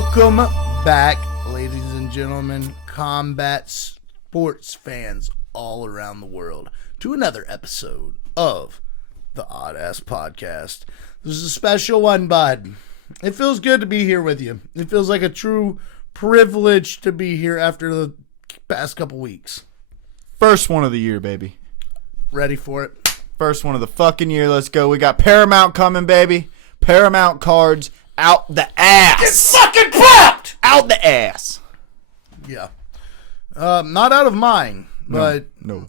Welcome back, ladies and gentlemen, combat sports fans all around the world, to another episode of the Oddass podcast. This is a special one, bud. It feels good to be here with you. It feels like a true privilege to be here after the past couple weeks. First one of the year, baby. Ready for it? First one of the fucking year. Let's go. We got Paramount coming, baby. Paramount cards out the ass. Get fucking prepped! Out the ass. Yeah. Not out of mine, but no.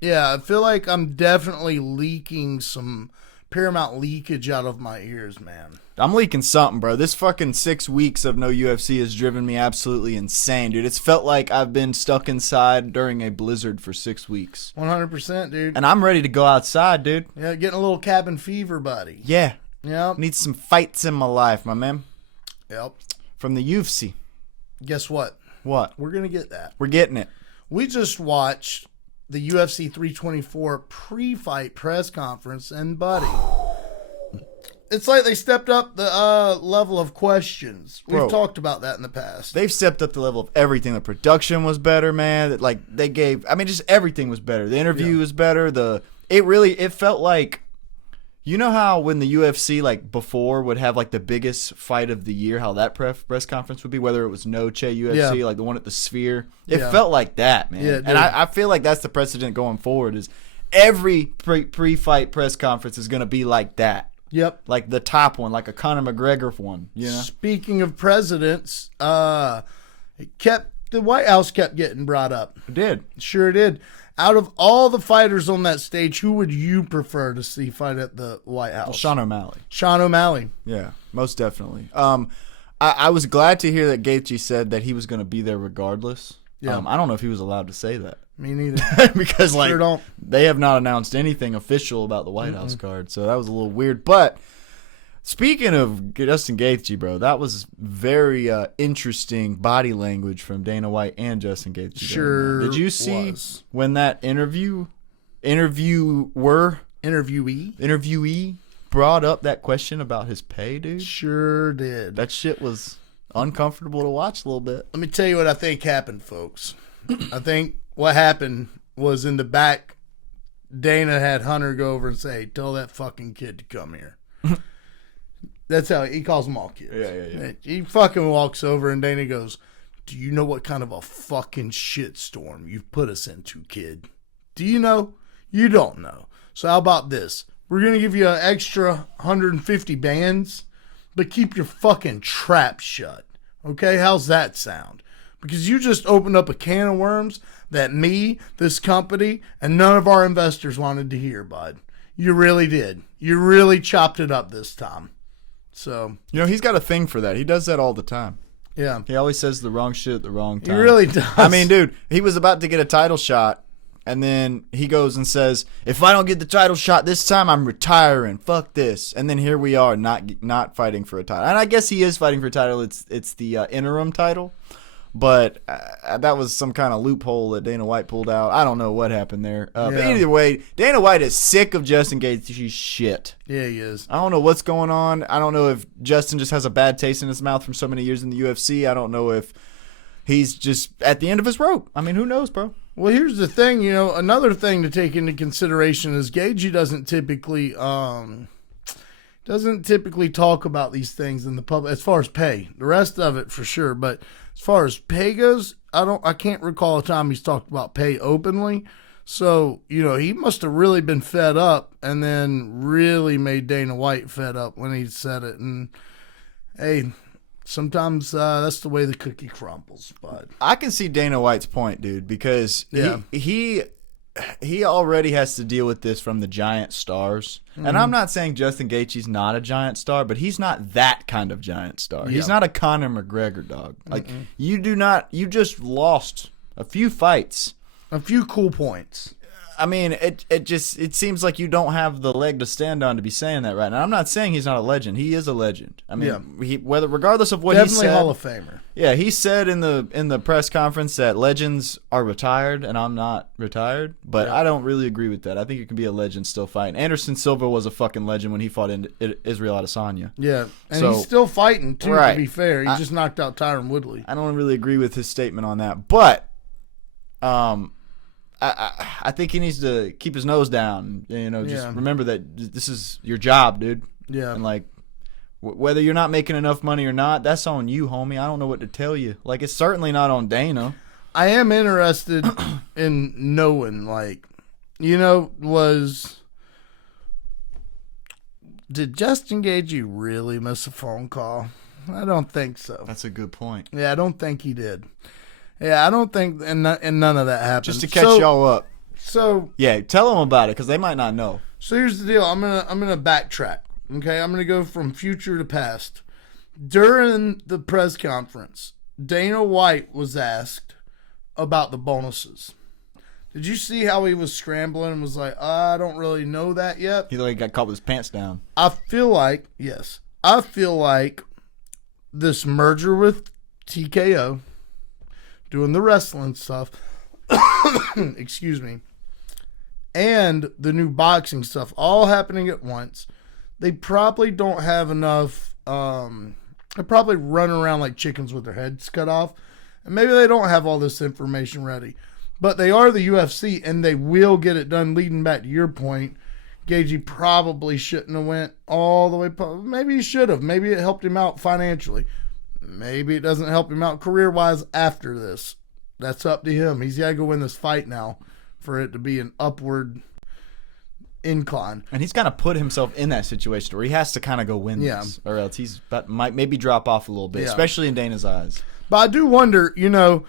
Yeah, I feel like I'm definitely leaking some Paramount leakage out of my ears, man. I'm leaking something, bro. This fucking 6 weeks of no UFC has driven me absolutely insane, dude. It's felt like I've been stuck inside during a blizzard for 6 weeks. 100%, dude. And I'm ready to go outside, dude. Yeah, getting a little cabin fever, buddy. Yeah. Yep. Need some fights in my life, my man. Yep. From the UFC. Guess what? What? We're going to get that. We're getting it. We just watched the UFC 324 pre-fight press conference, and buddy, it's like they stepped up the level of questions. We've talked about that in the past. They've stepped up the level of everything. The production was better, man. Like they gave, I mean, just everything was better. The interview was better. It felt like, you know how when the UFC like before would have like the biggest fight of the year, how that press conference would be, whether it was Noche UFC, like the one at the Sphere. It felt like that, man. Yeah, and I feel like that's the precedent going forward. Is every pre-fight press conference is going to be like that. Yep. Like the top one, like a Conor McGregor one, you know? Speaking of presidents, the White House kept getting brought up. It did. Sure did. Out of all the fighters on that stage, who would you prefer to see fight at the White House? Well, Sean O'Malley. Sean O'Malley. Yeah, most definitely. I was glad to hear that Gaethje said that he was going to be there regardless. Yeah. I don't know if he was allowed to say that. Me neither. Because they have not announced anything official about the White House card, so that was a little weird. But speaking of Justin Gaethje, bro, that was very interesting body language from Dana White and Justin Gaethje. Sure. Did you see when that interviewee brought up that question about his pay, dude? Sure did. That shit was uncomfortable to watch a little bit. Let me tell you what I think happened, folks. I think what happened was in the back, Dana had Hunter go over and say, tell that fucking kid to come here. That's how he calls them all kids. Yeah. He fucking walks over and Dana goes, do you know what kind of a fucking shitstorm you've put us into, kid? Do you know? You don't know. So how about this? We're going to give you an extra 150 bands, but keep your fucking trap shut. Okay? How's that sound? Because you just opened up a can of worms that me, this company, and none of our investors wanted to hear, bud. You really did. You really chopped it up this time. So, you know, he's got a thing for that. He does that all the time. Yeah. He always says the wrong shit at the wrong time. He really does. I mean, dude, he was about to get a title shot, and then he goes and says, if I don't get the title shot this time, I'm retiring. Fuck this. And then here we are not fighting for a title. And I guess he is fighting for a title. It's the interim title. But that was some kind of loophole that Dana White pulled out. I don't know what happened there. But either way, Dana White is sick of Justin Gaethje's shit. Yeah, he is. I don't know what's going on. I don't know if Justin just has a bad taste in his mouth from so many years in the UFC. I don't know if he's just at the end of his rope. I mean, who knows, bro? Well, here's the thing. You know, another thing to take into consideration is Gaethje doesn't typically talk about these things in the public as far as pay. The rest of it for sure, but as far as pay goes, I can't recall a time he's talked about pay openly. So, you know, he must have really been fed up and then really made Dana White fed up when he said it. And hey, sometimes that's the way the cookie crumbles. But I can see Dana White's point, dude, because he already has to deal with this from the giant stars. And I'm not saying Justin Gaethje's not a giant star, but he's not that kind of giant star. Yeah. He's not a Conor McGregor, dog. Like, you just lost a few fights. A few cool points. I mean, it seems like you don't have the leg to stand on to be saying that right now. I'm not saying he's not a legend. He is a legend. I mean, regardless of what he said, definitely Hall of Famer. Yeah, he said in the press conference that legends are retired, and I'm not retired. But I don't really agree with that. I think you can be a legend still fighting. Anderson Silva was a fucking legend when he fought in Israel Adesanya. Yeah, and he's still fighting too. Right. To be fair, he just knocked out Tyron Woodley. I don't really agree with his statement on that, but I think he needs to keep his nose down. You know, just remember that this is your job, dude. Yeah. And like, whether you're not making enough money or not, that's on you, homie. I don't know what to tell you. Like, it's certainly not on Dana. I am interested in knowing, like, you know, did Justin Gaethje really miss a phone call? I don't think so. That's a good point. Yeah, I don't think he did. Yeah, I don't think, and none of that happened. Just to catch y'all up. So yeah, tell them about it because they might not know. So here's the deal. I'm gonna backtrack. Okay, I'm gonna go from future to past. During the press conference, Dana White was asked about the bonuses. Did you see how he was scrambling and was like, I don't really know that yet? He like got caught with his pants down. I feel like this merger with TKO, doing the wrestling stuff, excuse me, and the new boxing stuff all happening at once, they probably don't have enough, they probably run around like chickens with their heads cut off, and maybe they don't have all this information ready. But they are the UFC, and they will get it done. Leading back to your point, Gaethje probably shouldn't have went all the way. Maybe he should have. Maybe it helped him out financially. Maybe it doesn't help him out career-wise after this. That's up to him. He's got to go win this fight now for it to be an upward incline. And he's got to put himself in that situation where he has to kind of go win this, or else might maybe drop off a little bit, especially in Dana's eyes. But I do wonder, you know,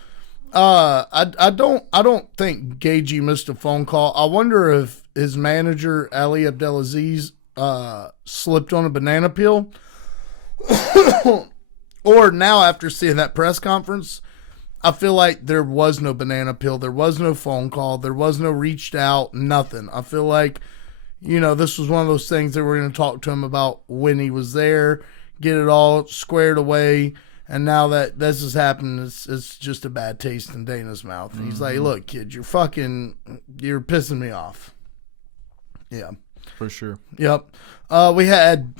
I don't think Gaethje missed a phone call. I wonder if his manager Ali Abdelaziz slipped on a banana peel, or now after seeing that press conference, I feel like there was no banana peel, there was no phone call, there was no reached out, nothing. I feel like, you know, this was one of those things that we're going to talk to him about when he was there, get it all squared away. And now that this has happened, it's just a bad taste in Dana's mouth. And he's like, look, kid, you're pissing me off. Yeah. For sure. Yep. We had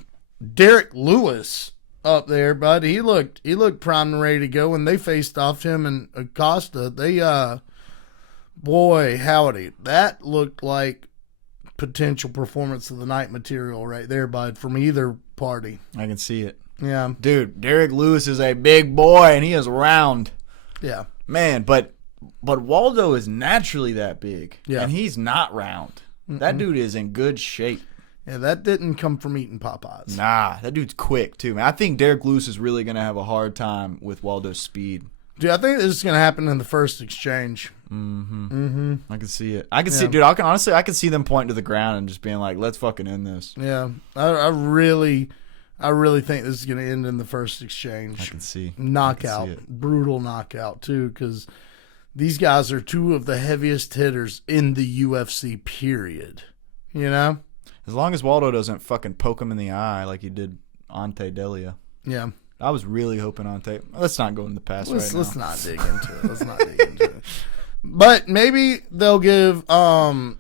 Derek Lewis up there, bud. He looked primed and ready to go when they faced off, him and Acosta. They, boy, howdy. That looked like potential performance of the night material right there, bud, from either party. I can see it. Yeah. Dude, Derek Lewis is a big boy, and he is round. Yeah. Man, but Waldo is naturally that big, and he's not round. Mm-mm. That dude is in good shape. Yeah, that didn't come from eating Popeyes. Nah, that dude's quick, too, man. I think Derek Lewis is really going to have a hard time with Waldo's speed. Dude, I think this is going to happen in the first exchange. Mm-hmm. Mm-hmm. I can see it. I can see, dude, I can see them pointing to the ground and just being like, let's fucking end this. Yeah, I really think this is going to end in the first exchange. I can see. Knockout. Brutal knockout, too, because these guys are two of the heaviest hitters in the UFC, period. You know? As long as Waldo doesn't fucking poke him in the eye like he did Ante Delia. Yeah. I was really hoping Ante. Let's not go into the past right now. Let's not dig into it. But maybe they'll give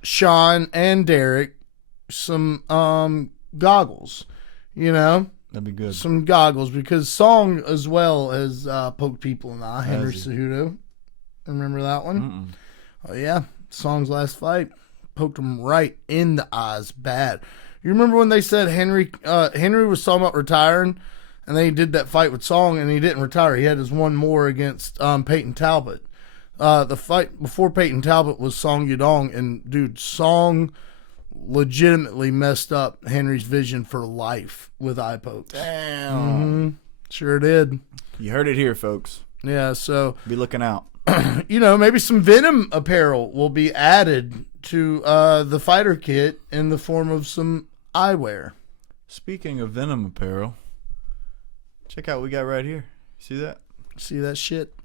Sean and Derek some goggles. You know? That'd be good. Some goggles, because Song as well has poked people in the eye. Henry Cejudo. Remember that one? Mm-mm. Oh, yeah. Song's last fight poked him right in the eyes bad. You remember when they said Henry was talking about retiring, and then he did that fight with Song, and he didn't retire. He had his one more against Peyton Talbot. The fight before Peyton Talbot was Song Yudong, and, dude, Song legitimately messed up Henry's vision for life with eye pokes. Damn. Mm-hmm. Sure did. You heard it here, folks. Yeah, so be looking out. You know, maybe some Venom apparel will be added to the fighter kit in the form of some eyewear. Speaking of Venom apparel, check out what we got right here. See that? See that shit?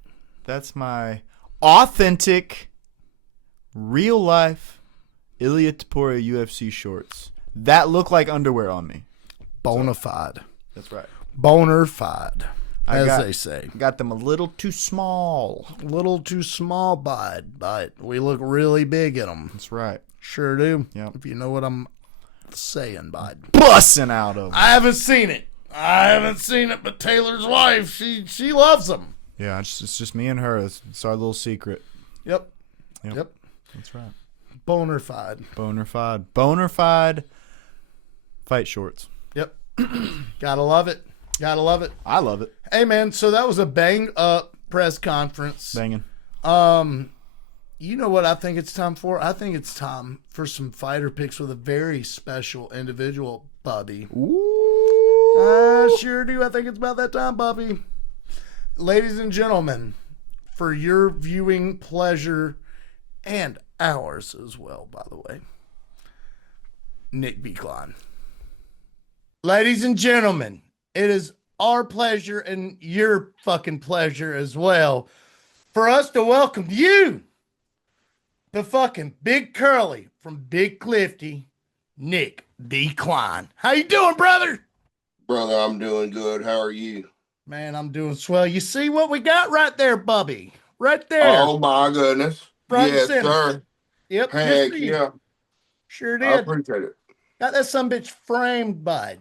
That's my authentic, real life Ilia Topuria UFC shorts that look like underwear on me. Bonafide. That's right. Boner-fide, as they say. Got them a little too small. A little too small, bud, but we look really big in them. That's right. Sure do. Yep. If you know what I'm saying, bud. Bussing out of them. I haven't seen it. But Taylor's wife, she loves them. Yeah, it's just me and her. It's our little secret. Yep. That's right. Boner-fide. Fight shorts. Yep. Gotta love it. I love it. Hey, man, so that was a banged up press conference. Banging. You know what I think it's time for? I think it's time for some fighter picks with a very special individual, Bubby. Ooh. I sure do. I think it's about that time, Bubby. Ladies and gentlemen, for your viewing pleasure and ours as well, by the way, Nick Buechlein. Ladies and gentlemen, it is our pleasure and your fucking pleasure as well for us to welcome you, the fucking big curly from Big Clifty, Nick Buechlein. How you doing, brother? Brother, I'm doing good. How are you? Man, I'm doing swell. You see what we got right there, Bubby? Right there. Oh, my goodness. Front and Yes, center. sir. Yep. Heck, just for you. yeah. Sure I did. appreciate it. Got that sumbitch framed, bud.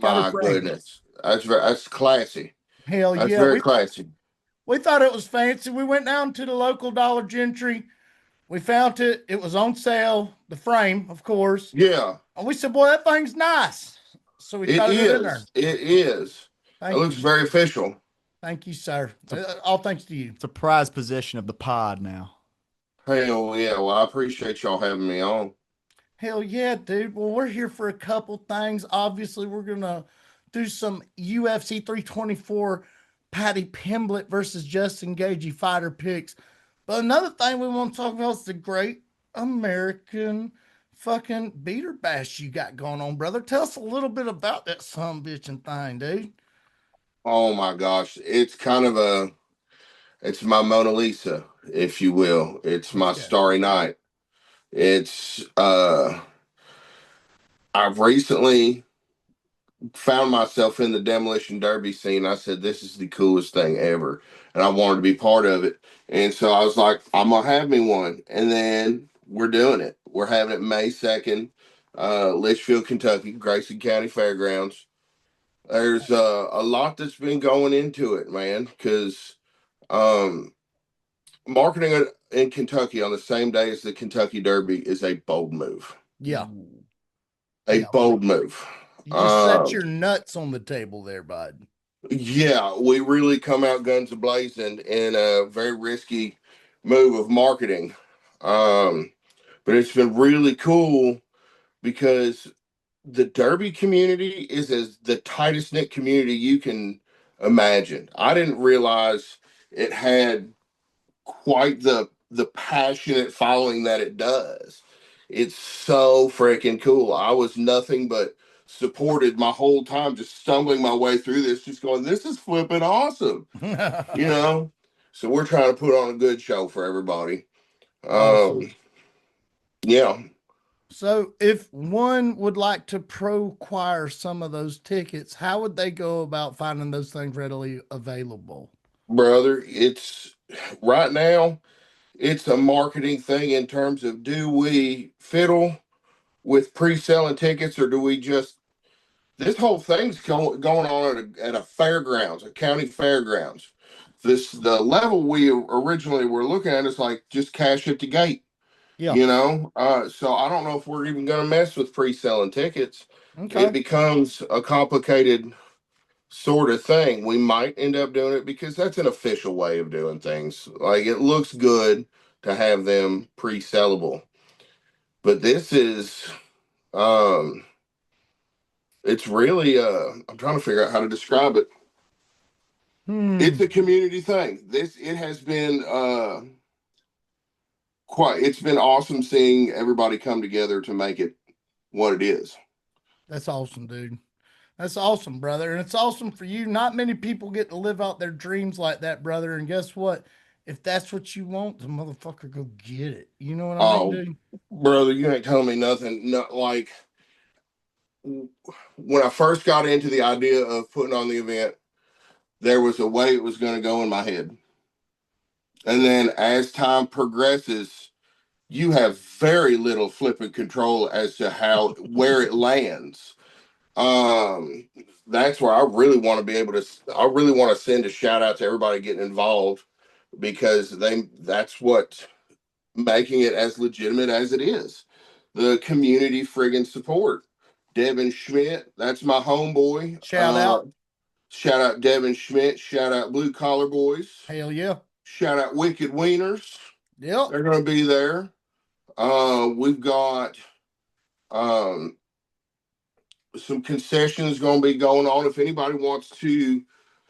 Got My her framed. goodness. That's classy. Hell That's yeah. very classy. We thought it was fancy. We went down to the local Dollar Gentry. We found it. It was on sale. The frame, of course. Yeah. And we said, boy, that thing's nice. So we It throw it in there. is. It is. Thank It looks you. very official. Thank you, sir. All thanks to you. It's a prized possession of the pod now. Hell yeah. Well, I appreciate y'all having me on. Hell yeah, dude. Well, we're here for a couple things. Obviously, we're going to do some UFC 324 Paddy Pimblett versus Justin Gaethje fighter picks. But another thing we want to talk about is the great American fucking beater bash you got going on, brother. Tell us a little bit about that sumbitching thing, dude. Oh, my gosh. It's kind of it's my Mona Lisa, if you will. It's my Starry Night. It's, I've recently found myself in the Demolition Derby scene. I said, this is the coolest thing ever. And I wanted to be part of it. And so I was like, I'm going to have me one. And then we're doing it. We're having it May 2nd, Litchfield, Kentucky, Grayson County Fairgrounds. There's a lot that's been going into it, man, because marketing it in Kentucky on the same day as the Kentucky Derby is a bold move. Yeah. Bold move. You just set your nuts on the table there, bud. Yeah, we really come out guns a-blazing in a very risky move of marketing. But it's been really cool because the Derby community is as the tightest knit community you can imagine. I didn't realize it had quite the passionate following that it does. It's so freaking cool. I was nothing but supported my whole time, just stumbling my way through this, just going, this is flipping awesome. You know? So we're trying to put on a good show for everybody. Awesome. Yeah. So if one would like to acquire some of those tickets, how would they go about finding those things readily available? Brother, it's right now, it's a marketing thing in terms of, do we fiddle with pre-selling tickets, or do we just, this whole thing's going on at a fairgrounds, a county fairgrounds. The level we originally were looking at is like just cash at the gate. Yeah. You know, so I don't know if we're even going to mess with pre-selling tickets. Okay. It becomes a complicated sort of thing. We might end up doing it because that's an official way of doing things. Like, it looks good to have them pre-sellable. But this is, it's really, I'm trying to figure out how to describe it. It's a community thing. It has been, it's been awesome seeing everybody come together to make it what it is. That's awesome, dude. That's awesome, brother. And it's awesome for you. Not many people get to live out their dreams like that, brother. And guess what? if that's what you want, the motherfucker go get it. You know what I mean, Oh, dude? brother, you ain't telling me nothing. No, like when I first got into the idea of putting on the event, there was a way it was going to go in my head. And then as time progresses, you have very little flipping control as to how where it lands. Um, that's where I really want to be able to. I really want to send a shout out to everybody getting involved because that's what making it as legitimate as it is. The community friggin' support. Devin Schmidt, that's my homeboy. Shout out. Shout out Devin Schmidt. Shout out Blue Collar Boys. Hell yeah. Shout out Wicked Wieners. Yep. They're going to be there. We've got um, some concessions going to be going on. If anybody wants to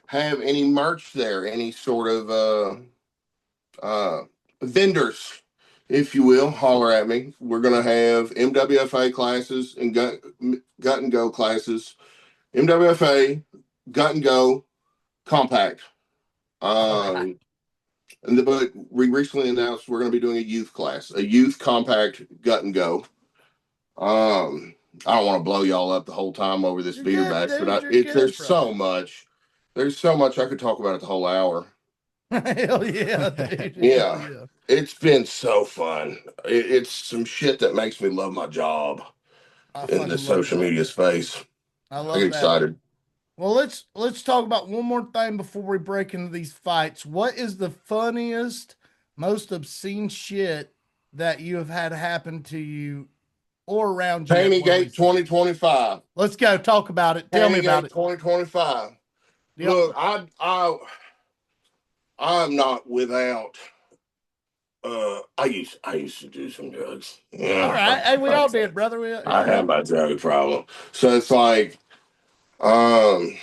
have any merch there, any sort of vendors, if you will, holler at me. We're going to have MWFA classes and gut and go classes. MWFA, gut and go, compact. Right. But we recently announced we're going to be doing a youth class, a youth compact gut and go. I don't want to blow y'all up the whole time over this You're beer good, bash, dude. but You're good, there's brother. so much. There's so much I could talk about it the whole hour. Hell yeah, dude. Yeah. Hell yeah. It's been so fun. It's some shit that makes me love my job I in the fucking love social that. media space. I I love get that. excited. Well, let's talk about one more thing before we break into these fights. What is the funniest, most obscene shit that you have had happen to you or around you? Painting Gate 2025. Let's go talk about it. Tell me about it. 2025. Yep. Look, I'm not without. I used to do some drugs. Yeah, All right. Hey, we all did, brother. I have my drug problem. So it's like, um,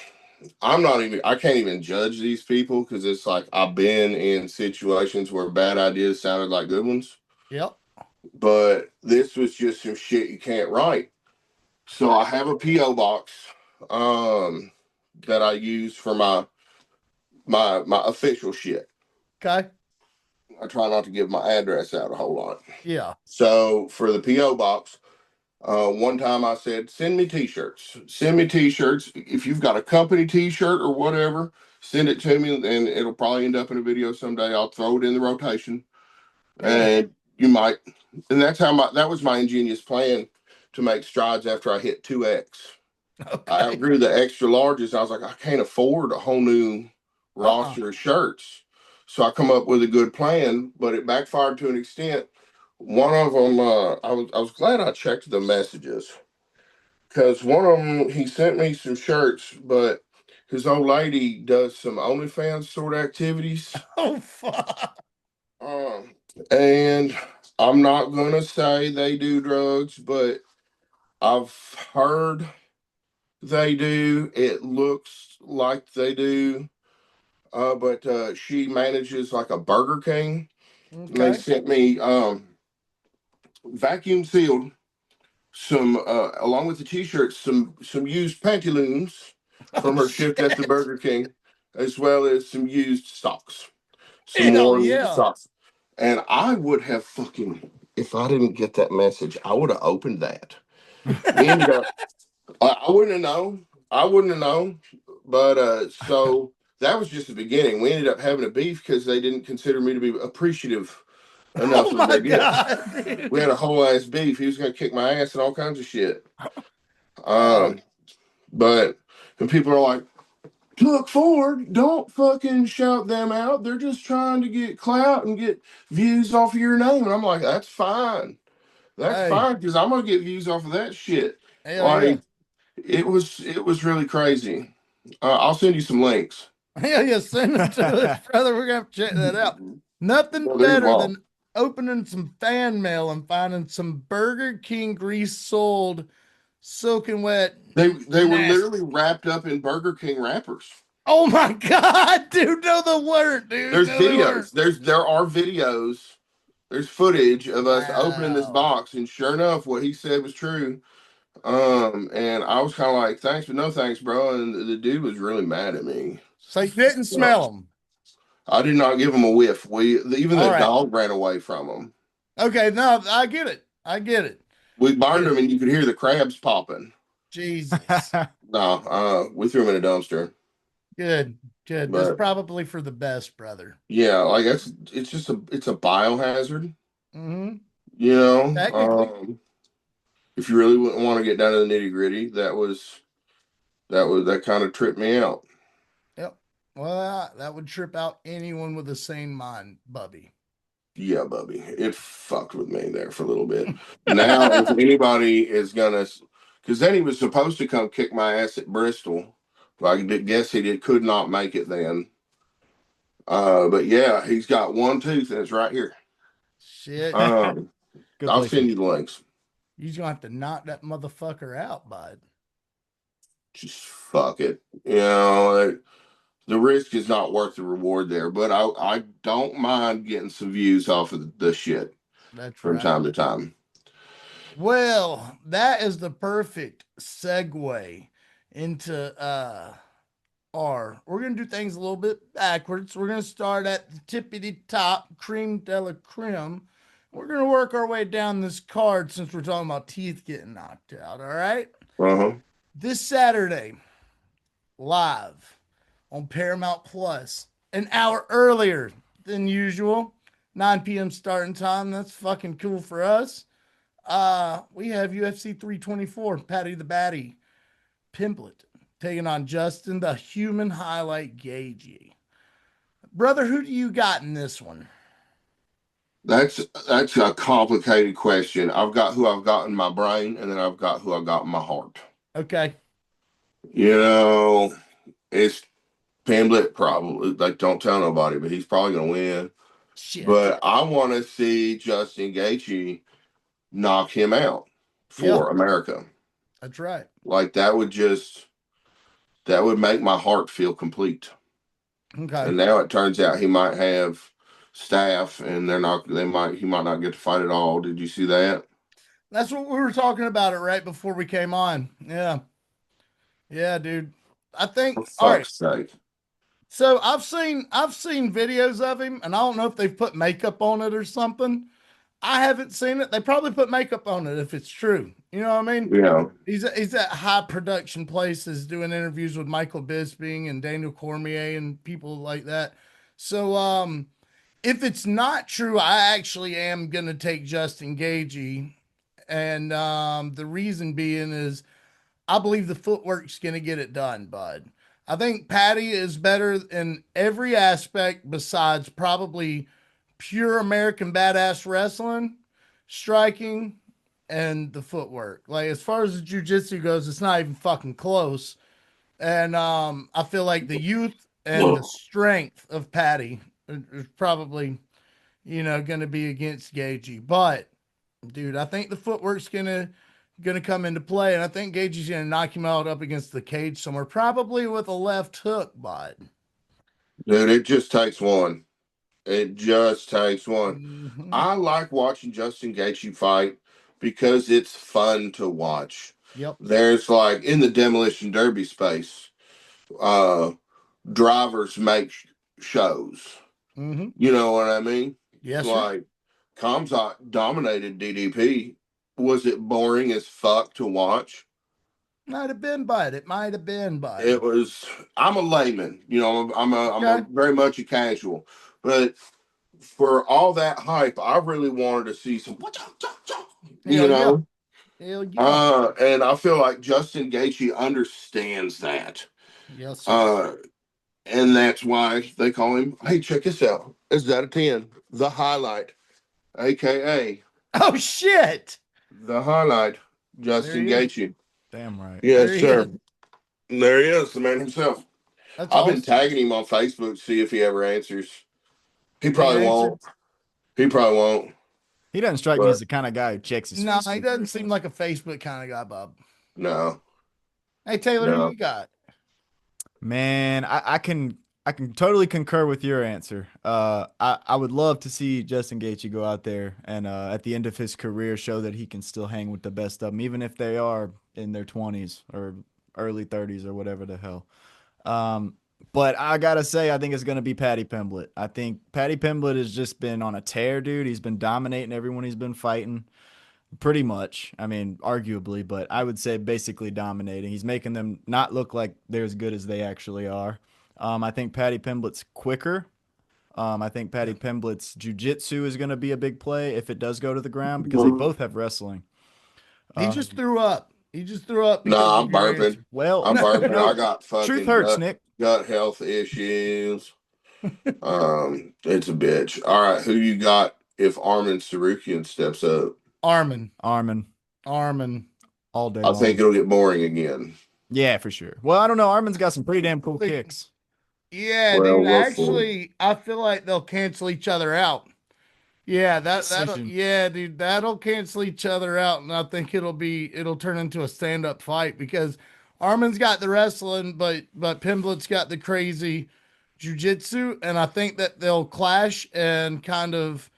I can't even judge these people because it's like I've been in situations where bad ideas sounded like good ones. Yep. But this was just some shit you can't write. So I have a PO box that I use for my official shit. Okay. I try not to give my address out a whole lot. Yeah. So for the PO box, one time I said, send me t-shirts. Send me t-shirts. If you've got a company t-shirt or whatever, send it to me and it'll probably end up in a video someday. I'll throw it in the rotation. And you might, and that was my ingenious plan to make strides after I hit 2X. Okay. I outgrew the extra larges. I was like, I can't afford a whole new roster of shirts. So I come up with a good plan, but it backfired to an extent. One of them, I was glad I checked the messages because one of them, he sent me some shirts, but his old lady does some OnlyFans sort of activities. Oh fuck. And I'm not gonna say they do drugs, but I've heard they do. It looks like they do. But she manages like a Burger King. Okay. And they sent me vacuum sealed some along with the t-shirts, some used pantaloons from her shift at the Burger King, as well as some used socks. Some more socks. And I would have fucking, if I didn't get that message, I would have opened that. We ended up, I wouldn't have known. I wouldn't have known. But so that was just the beginning. We ended up having a beef because they didn't consider me to be appreciative enough of their gifts. We had a whole ass beef. He was going to kick my ass and all kinds of shit. But when people are like, look forward, don't fucking shout them out. They're just trying to get clout and get views off of your name. And I'm like, that's fine. That's fine because I'm gonna get views off of that shit. Like it was really crazy. I'll send you some links. Hell yeah, send them to us, brother. We're gonna have to check that out. Nothing better than opening some fan mail and finding some Burger King grease sold, soaking wet. They were literally wrapped up in Burger King wrappers. Oh my god, dude! No, they weren't, dude. There's videos. There are videos. There's footage of us opening this box, and sure enough, what he said was true. And I was kind of like, thanks, but no thanks, bro. And the dude was really mad at me. So you didn't smell them? I did not give him a whiff. Even All the right. dog ran away from him. Okay, no, I get it. I get it. We burned Good. him, and you could hear the crabs popping. Jesus. No, we threw him in a dumpster. Good. Good. That's But probably for the best, brother. yeah, like it's a biohazard. Mm-hmm. You know, Technically. if you really wouldn't want to get down to the nitty gritty, that kind of tripped me out. Yep. Well, that would trip out anyone with a sane mind, Bubby. Yeah, Bubby, it fucked with me there for a little bit. Now, if anybody is gonna, because then he was supposed to come kick my ass at Bristol, but guess could not make it then. But yeah, he's got one tooth and it's right here. Shit. Um, Good I'll place. send you the links. You're gonna have to knock that motherfucker out, bud. Just fuck it. The risk is not worth the reward there. But I don't mind getting some views off of the shit That's from right. time to time. Well, that is the perfect segue into we're gonna do things a little bit backwards. We're gonna start at the tippity top, cream de la creme. We're gonna work our way down this card since we're talking about teeth getting knocked out. All right. Uh-huh. This Saturday, live on Paramount Plus, an hour earlier than usual, 9 p.m. starting time. That's fucking cool for us. We have UFC 324, Patty the Batty Pimplet taking on Justin the Human Highlight Gagey. Brother, who do you got in this one? That's a complicated question. I've got who I've got in my brain, and then I've got who I've got in my heart. Okay. You know, it's Pamlet probably. Like, don't tell nobody, but he's probably gonna win. Shit. But I want to see Justin Gaethje knock him out Yeah, for America. that's right. Like that would make my heart feel complete. Okay. And now it turns out he might have staff, and he might not get to fight at all. Did you see that? That's what we were talking about it right before we came on. Yeah. Yeah, dude. I think For all right. fuck's sake. So I've seen videos of him, and I don't know if they've put makeup on it or something. I haven't seen it. They probably put makeup on it if it's true. You know what I mean? Yeah. He's at high production places doing interviews with Michael Bisping and Daniel Cormier and people like that. So if it's not true, I actually am gonna take Justin Gagey. And the reason being is I believe the footwork's gonna get it done, bud. I think Patty is better in every aspect besides probably pure American badass wrestling, striking, and the footwork. Like as far as the jujitsu goes, it's not even fucking close. And I feel like the youth and the strength of Patty is probably, going to be against Gagey. But dude, I think the footwork's gonna come into play, and I think Gagey's gonna knock him out up against the cage somewhere, probably with a left hook, bud. Dude, it just takes one. It just takes one. Mm-hmm. I like watching Justin Gaethje fight because it's fun to watch. Yep. There's like in the demolition derby space, uh, drivers make shows. Mm-hmm. You know what I mean? Yes, sir. Like Kamzat dominated DDP. Was it boring as fuck to watch? Might have been, bud. It might have been, bud. It was. I'm a layman. I'm a Okay. very much a casual, but for all that hype, I really wanted to see some, you Hell yeah. know. Hell yeah. And I feel like Justin Gaethje understands that, Yes, sir. uh, and that's why they call him. Hey, check this out. Is that a 10? The highlight, aka Oh shit. the highlight, There Justin he is. Gaethje. Damn right. Yes, There he sir. is. There he is, the man himself. That's I've been awesome. tagging him on Facebook to see if he ever answers. He He probably answered. won't. He probably won't. He doesn't strike me But as the kind of guy who checks his No, he Facebook. doesn't seem like a Facebook kind of guy, Bob. no, Hey Taylor, who no. you got? Man, I can totally concur with your answer. I would love to see Justin Gaethje go out there and at the end of his career show that he can still hang with the best of them, even if they are in their 20s or early 30s or whatever the hell. But I gotta say, I think it's gonna be Paddy Pimblett. I think Paddy Pimblett has just been on a tear, dude. He's been dominating everyone he's been fighting, pretty much. I mean, arguably, but I would say basically dominating. He's making them not look like they're as good as they actually are. I think Paddy Pimblett's quicker. I think Paddy Pimblett's jiu-jitsu is going to be a big play if it does go to the ground because they both have wrestling. He just threw up. He just threw up because Nah, I'm of your burping. answer. Well, I'm burping. no, I got fucking truth hurts, Nick. gut health issues. It's a bitch. All right, who you got if Armin Sarukian steps up? Armin. All day I long. think it'll get boring again. Yeah, for sure. Well, I don't know. Armin's got some pretty damn cool kicks. Yeah, Well, dude. we'll Actually, I feel like they'll cancel each other out. Yeah, Decision. yeah, dude, that'll cancel each other out, and I think it'll turn into a stand up fight because Armin's got the wrestling, but Pimblett's got the crazy jujitsu, and I think that they'll clash and kind of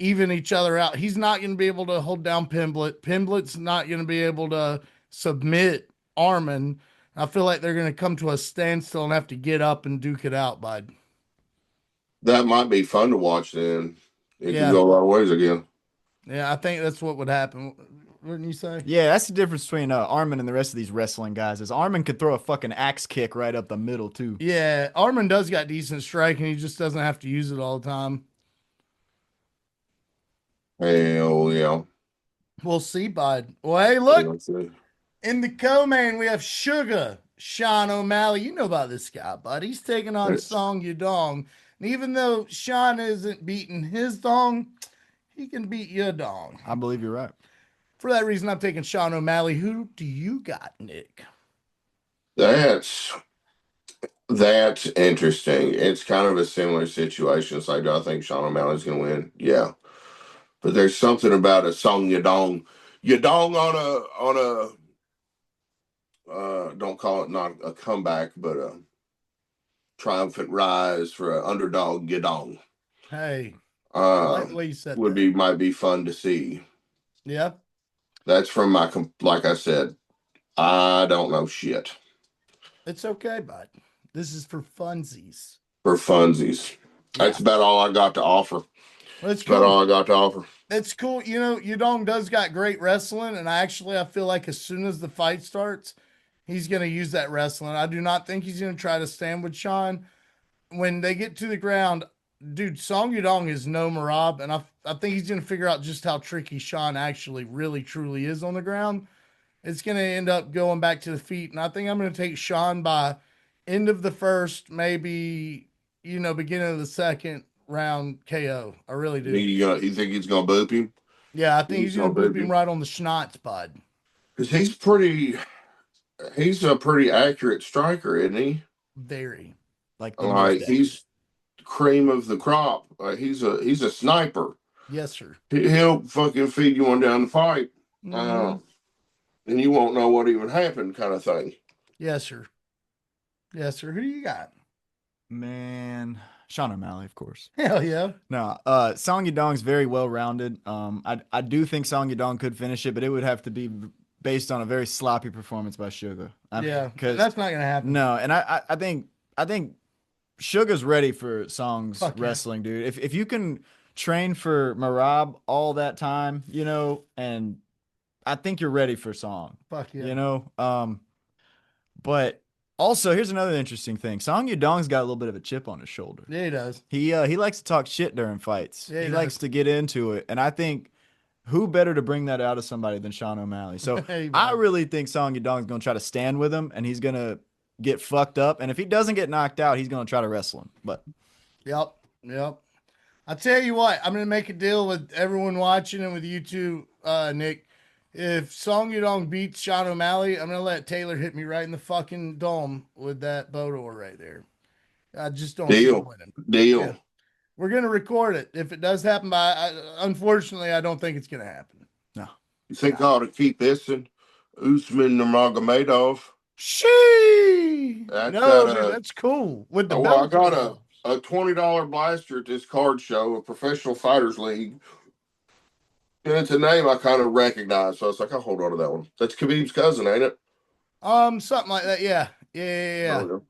even each other out. He's not going to be able to hold down Pimblett. Pimblett's not going to be able to submit Armin. I feel like they're going to come to a standstill and have to get up and duke it out, bud. That might be fun to watch then. It Yeah. could go a lot of ways again. Yeah, I think that's what would happen. Wouldn't you say? Yeah, that's the difference between Armin and the rest of these wrestling guys. Is Armin could throw a fucking axe kick right up the middle too. Yeah, Armin does got decent striking. He just doesn't have to use it all the time. Hell yeah. We'll see, bud. Well, hey, look, Let's see. in the co-main, we have Sugar, Sean O'Malley. You know about this guy, bud. He's taking on Yes. Song Yudong. And even though Sean isn't beating his dong, he can beat your dong. I believe you're right. For that reason, I'm taking Sean O'Malley. Who do you got, Nick? That's interesting. It's kind of a similar situation. It's like, do I think Sean O'Malley's gonna win? Yeah. But there's something about a Song Yadong. Yadong on a don't call it not a comeback, but a triumphant rise for an underdog Yadong. Hey, I like the way you said that. Might be fun to see. Yeah. That's from my like I said, I don't know shit. It's okay, bud. This is for funsies. For funsies. Yeah. That's about all I got to offer. That's About cool. all I got to offer. It's cool. You know, Yudong does got great wrestling, and I feel like as soon as the fight starts, he's going to use that wrestling. I do not think he's going to try to stand with Sean. When they get to the ground, dude, Song Yudong is no Marab, and I think he's going to figure out just how tricky Sean actually really truly is on the ground. It's going to end up going back to the feet, and I think I'm going to take Sean by end of the first, maybe, beginning of the second round KO. I really do. You think he's gonna boop him? Yeah, I think he's gonna boop him right on the schnotz, bud. Because he's a pretty accurate striker, isn't he? Very. Like he's cream of the crop. He's a sniper. Yes, sir. He'll fucking feed you one down the fight. Mhm. And you won't know what even happened, kind of thing. Yes, sir. Yes, sir. Who do you got? Man, Sean O'Malley, of course. Hell yeah. No, Song Yadong's very well rounded. I do think Song Yadong could finish it, but it would have to be based on a very sloppy performance by Sugar. Because that's not gonna happen. No, and I think Sugar's ready for Song's wrestling, dude. If you can train for Marab all that time, and I think you're ready for Song. Fuck yeah. But also, here's another interesting thing. Song Yudong's got a little bit of a chip on his shoulder. Yeah, he does. He likes to talk shit during fights. Yeah, he likes to get into it. And I think who better to bring that out of somebody than Sean O'Malley? So Hey, I really think Song Yudong's going to try to stand with him, and he's going to get fucked up. And if he doesn't get knocked out, he's going to try to wrestle him. But Yep. I'll tell you what, I'm going to make a deal with everyone watching and with you too, Nick. If Song Yudong beats Sean O'Malley, I'm going to let Taylor hit me right in the fucking dome with that boat oar right there. I just don't see him winning. Deal. Yeah. We're going to record it. If it does happen, unfortunately, I don't think it's going to happen. No. You think I ought to keep this in Usman Nurmagomedov? Dude, that's cool. With the I got a $20 blaster at this card show, a professional fighters league. And it's a name I kind of recognize. So I was like, I'll hold on to that one. That's Khabib's cousin, ain't it? Something like that. Yeah. Oh,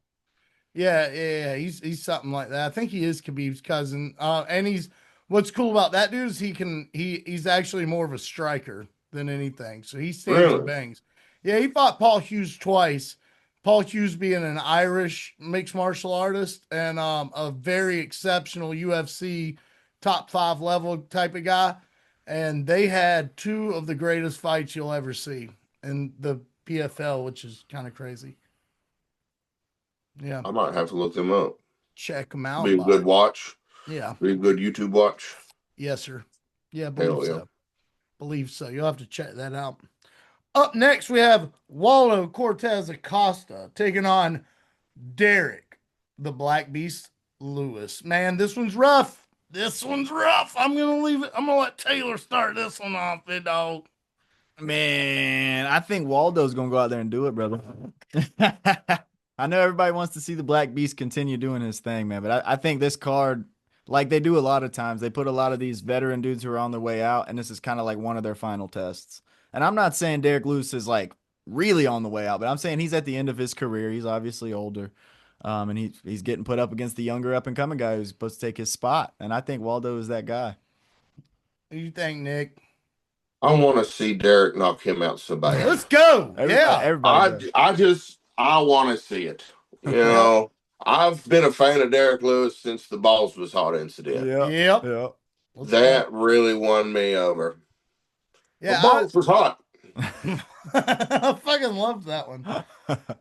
Yeah. He's something like that. I think he is Khabib's cousin. And what's cool about that dude is he's actually more of a striker than anything. So he stands and Really? bangs. Yeah, he fought Paul Hughes twice. Paul Hughes being an Irish mixed martial artist and a very exceptional UFC top 5 level type of guy. And they had two of the greatest fights you'll ever see in the PFL, which is kind of crazy. Yeah, I might have to look them up. check them Be out, a good bud. watch. Yeah, Be a good YouTube watch. yes, sir. Yeah, believe Hell yeah. so. Believe so. You'll have to check that out. Up next, we have Waldo Cortez Acosta taking on Derek, the Black Beast Lewis. Man, this one's rough. This one's rough. I'm gonna leave it. I'm gonna let Taylor start this one off, big dog. Man, I think Waldo's gonna go out there and do it, brother. I know everybody wants to see the Black Beast continue doing his thing, man, but I think this card, like they do a lot of times, they put a lot of these veteran dudes who are on their way out, and this is kind of like one of their final tests. And I'm not saying Derek Lewis is like really on the way out, but I'm saying he's at the end of his career. He's obviously older, and he's getting put up against the younger up and coming guy who's supposed to take his spot. And I think Waldo is that guy. What do you think, Nick? I want to see Derek knock him out so bad. Let's go. Yeah. Everybody. I want to see it. You know, I've been a fan of Derek Lewis since the balls was hot incident. Yep. Yeah. That really won me over. Yeah. The balls was hot. I fucking loved that one.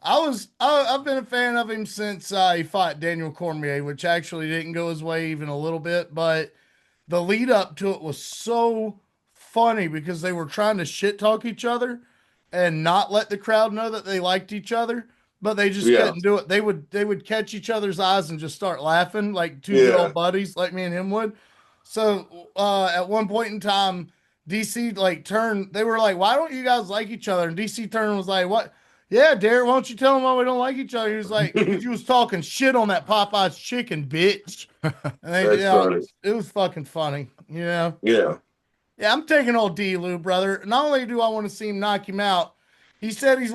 I've been a fan of him since he fought Daniel Cormier, which actually didn't go his way even a little bit, but the lead up to it was so funny because they were trying to shit talk each other and not let the crowd know that they liked each other, but they just couldn't do it. They would catch each other's eyes and just start laughing like two good old buddies, like me and him would. So at one point in time, DC like turned. They were like, "Why don't you guys like each other?" And DC turned and was like, "What? Yeah, Derek, why don't you tell him why we don't like each other?" He was like, "You was talking shit on that Popeye's chicken, bitch." And it was fucking funny, you know. Yeah. Yeah, I'm taking old D. Lou, brother. Not only do I want to see him knock him out, he said he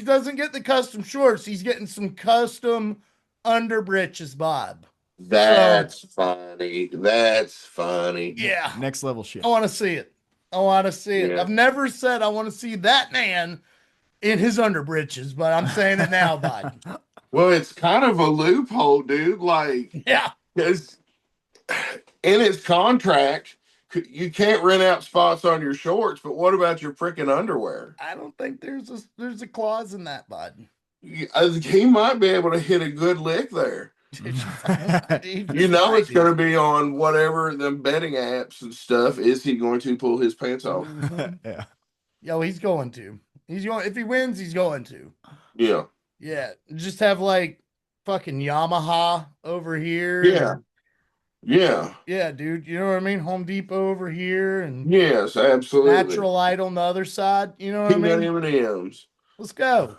doesn't get the custom shorts. He's getting some custom under britches, Bob. That's funny. That's funny. Yeah. Next level shit. I want to see it. Yeah. I've never said I want to see that man in his under britches, but I'm saying it now, Bob. Well, it's kind of a loophole, dude. Like, Yeah. because in his contract, you can't rent out spots on your shorts, but what about your freaking underwear? I don't think there's a clause in that, bud. He might be able to hit a good lick there. You know, it's going to be on whatever the betting apps and stuff. Is he going to pull his pants off? Yeah. Yo, he's going to. If he wins, he's going to. Yeah. Yeah. Just have like fucking Yamaha over here. Yeah. Yeah. Yeah, dude. You know what I mean? Home Depot over here and Yes, absolutely. Natural Light on the other side. You know what I mean? M&M's. Let's go.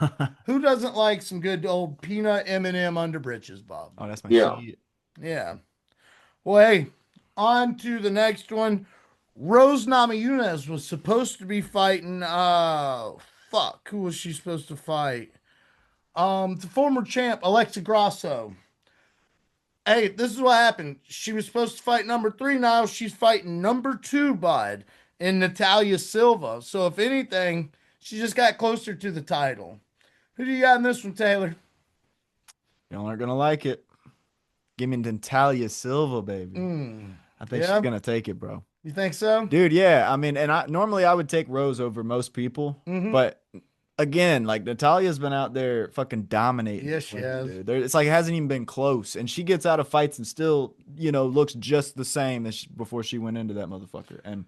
Who doesn't like some good old peanut M&M under britches, Bob? Oh, that's my shit. Yeah. Well, hey, on to the next one. Rose Namajunas was supposed to be fighting. Who was she supposed to fight? The former champ Alexa Grasso. Hey, this is what happened. She was supposed to fight number 3. Now she's fighting number 2, bud, in Natalia Silva. So if anything, she just got closer to the title. Who do you got in this one, Taylor? Y'all aren't gonna like it. Give me Natalia Silva, baby. I think she's gonna take it, bro. You think so? Dude, yeah. I mean, and normally I would take Rose over most people, but again, like Natalia's been out there fucking dominating. Yes, she has. Dude. It's like it hasn't even been close, and she gets out of fights and still, looks just the same as before she went into that motherfucker. And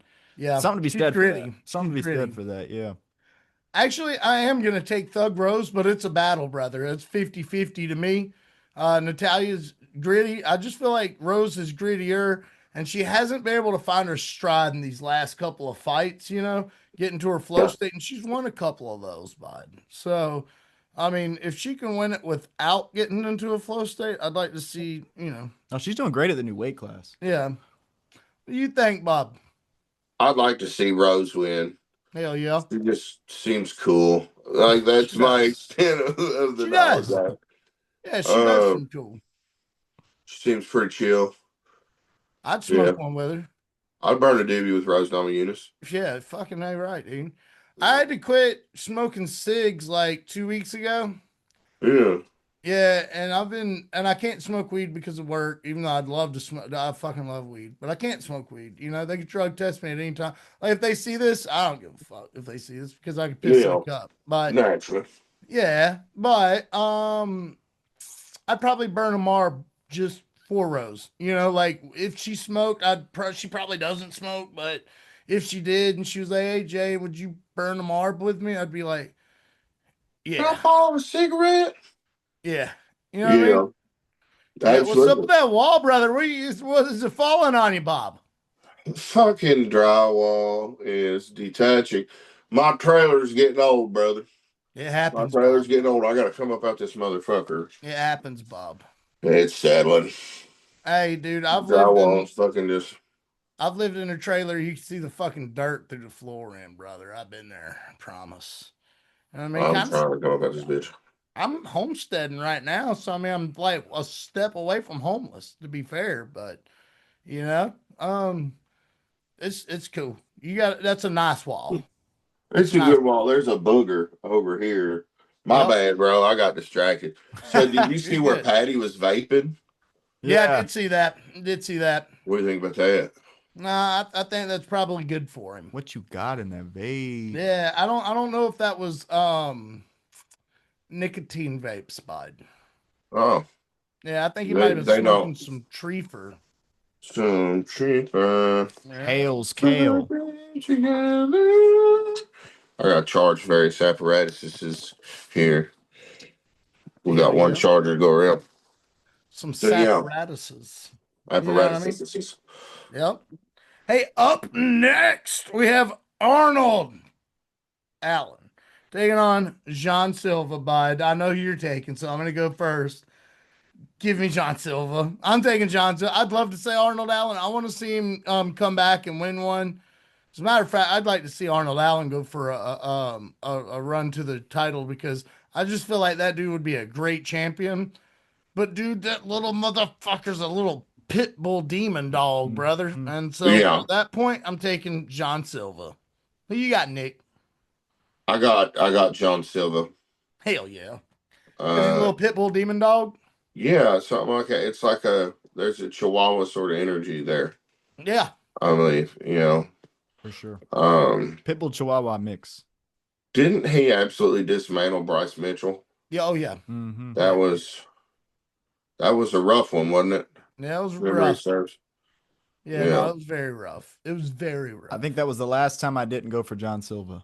something to be said for that. Something to be said for that. Yeah. Actually, I am going to take Thug Rose, but it's a battle, brother. It's 50-50 to me. Natalia's gritty. I just feel like Rose is grittier, and she hasn't been able to find her stride in these last couple of fights, getting to her flow state, and she's won a couple of those, bud. So, I mean, if she can win it without getting into a flow state, I'd like to see, Oh, she's doing great at the new weight class. Yeah. What do you think, Bob? I'd like to see Rose win. Hell yeah. It just seems cool. Like, that's my extent of the knowledge. Yeah, she does Uh, seem cool. seems pretty chill. I'd Yeah, smoke one with her. I'd burn a doobie with Rose Namajunas. Yeah, fucking A right, dude. I had to quit smoking cigs like 2 weeks ago. Yeah, Yeah, and I can't smoke weed because of work, even though I'd love to smoke. I fucking love weed, but I can't smoke weed. You know, they can drug test me at any time. Like if they see this, I don't give a fuck if they see this because I can piss in a yeah, cup. But naturally. yeah, but I'd probably burn a mar just for Rose. You know, like if she smoked, she probably doesn't smoke, but if she did and she was like, "Hey Jay, would you burn a marb with me?" I'd be like, Can I "Yeah, borrow a cigarette? yeah." You know what I mean? Yeah, Yeah. What's up with absolutely. that wall, brother? What is it falling on you, Bob? Fucking drywall is detaching. My trailer's getting old, brother. It My happens, trailer's Bob. getting old. I gotta come up out this motherfucker. It happens, Bob. It's settling. Hey, dude, Drywall's fucking just. I've lived in a trailer. You can see the fucking dirt through the floor in, brother. I've been there. I promise. And I mean, I'm kind of. trying to come up out this bitch. I'm homesteading right now, so I mean, I'm like a step away from homeless, to be fair. But you know, it's cool. You got that's a nice wall. It's It's a a nice good wall. wall. There's a booger over here. My Yep, bad, bro. I got distracted. So, did you you're see where good. Patty was vaping? Yeah, I Yeah. did see that. Did see that. What do you think about that? Nah, I think that's probably good for him. What you got in that vape? Yeah, I don't know if that was nicotine vape spud. Oh, Yeah, I think he might have been they smoking don't. some treefer. Some cheaper. Yeah. Hales Kale. Together. I got charged various apparatuses here. We Hell got one yeah. charger to go around. Some So yeah, sapparatuses. You know what I mean? apparatuses. Yep. Hey, up next we have Arnold Allen taking on Jean Silva. Bud, I know who you're taking, so I'm gonna go first. Give me John Silva. I'm taking John Silva. I'd love to say Arnold Allen. I want to see him come back and win one. As a matter of fact, I'd like to see Arnold Allen go for a run to the title because I just feel like that dude would be a great champion. But dude, that little motherfucker's a little pit bull demon dog, brother. Mhm. And so Yeah, at that point, I'm taking John Silva. Who you got, Nick? I got John Silva. Hell yeah. Because he's a Uh, little pit bull demon dog. yeah, something like that. It's like there's a Chihuahua sort of energy there. Yeah. I believe, For sure. Um, Pitbull Chihuahua mix. didn't he absolutely dismantle Bryce Mitchell? Yeah. Oh yeah. Mm-hmm. That Yeah. was that was a rough one, wasn't it? Yeah. It was Memory rough. serves. Yeah. No, Yeah. it was very rough. It was very rough. I think that was the last time I didn't go for John Silva.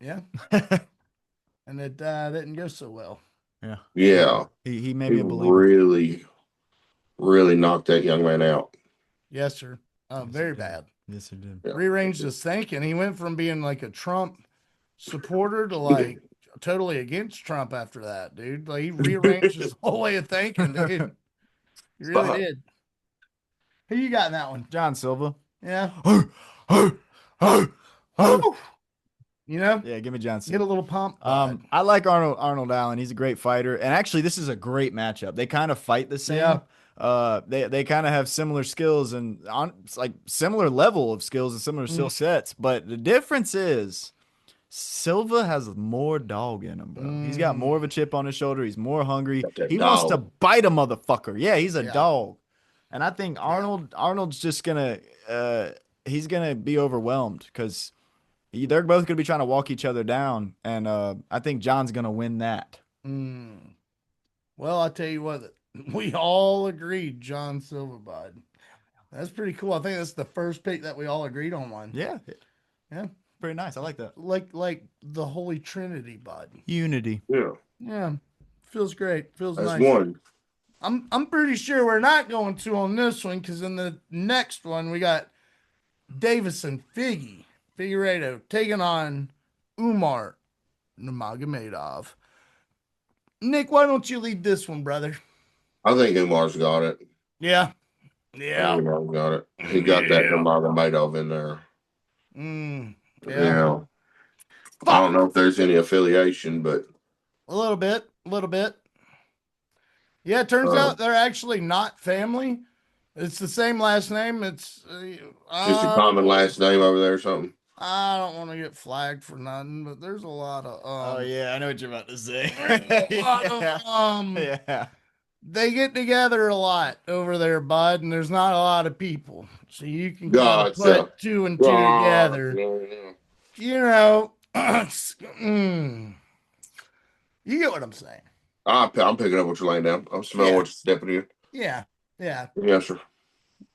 Yeah. And it didn't go so well. Yeah. Yeah. He made He me a believer. really, really knocked that young man out. Yes, sir. Yes, he Very did. bad. Yes, he did. Yeah. Rearranged his thinking. He went from being like a Trump supporter to He did. like totally against Trump after that, dude. Like he rearranged his whole way of thinking, dude. He really did. Who you got in that one? John Silva. Yeah. Yeah, You know, give me John get a Silva. little pump. I like Arnold Allen. He's a great fighter, and actually, this is a great matchup. They kind of fight the same. Yeah. They kind of have similar skills and like similar level of skills and similar skill sets. But the difference is Silva has more dog in him, bro. He's got more of a chip on his shoulder. He's more hungry. Got that He wants to dog. bite a motherfucker. Yeah, he's a Yeah. dog. And I think Arnold's just gonna he's gonna be overwhelmed because they're both gonna be trying to walk each other down, and I think John's gonna win that. Well, I tell you what, we all agreed John Silva, bud. That's pretty cool. I think that's the first pick that we all agreed on one. Yeah, Yeah. pretty nice. I like that. Like the Holy Trinity, bud. Unity. Yeah. Yeah. Feels great. Feels That's nice. one. I'm pretty sure we're not going to on this one because in the next one we got Davison Figueiredo taking on Umar Nurmagomedov. Nick, why don't you lead this one, brother? I think Umar's got it. Yeah. I think Yeah. Umar's got it. He got that Nurmagomedov in there. Yeah. Yeah. I don't know if there's any affiliation, but A little bit. A little bit. Yeah, it turns Uh, out they're actually not family. It's the same last name. It's just a common last name over there or something. I don't want to get flagged for nothing, but there's a lot of Oh yeah, I know what you're about to say. there's a lot Yeah. of Yeah. they get together a lot over there, bud, and there's not a lot of people. So you can kind of Gotcha. put two and two Gotcha. together. Yeah. You know, you get what I'm saying. I'm picking up what you're laying down. I'm smelling Yeah, what you're stepping in. yeah, yeah. Yes, sir.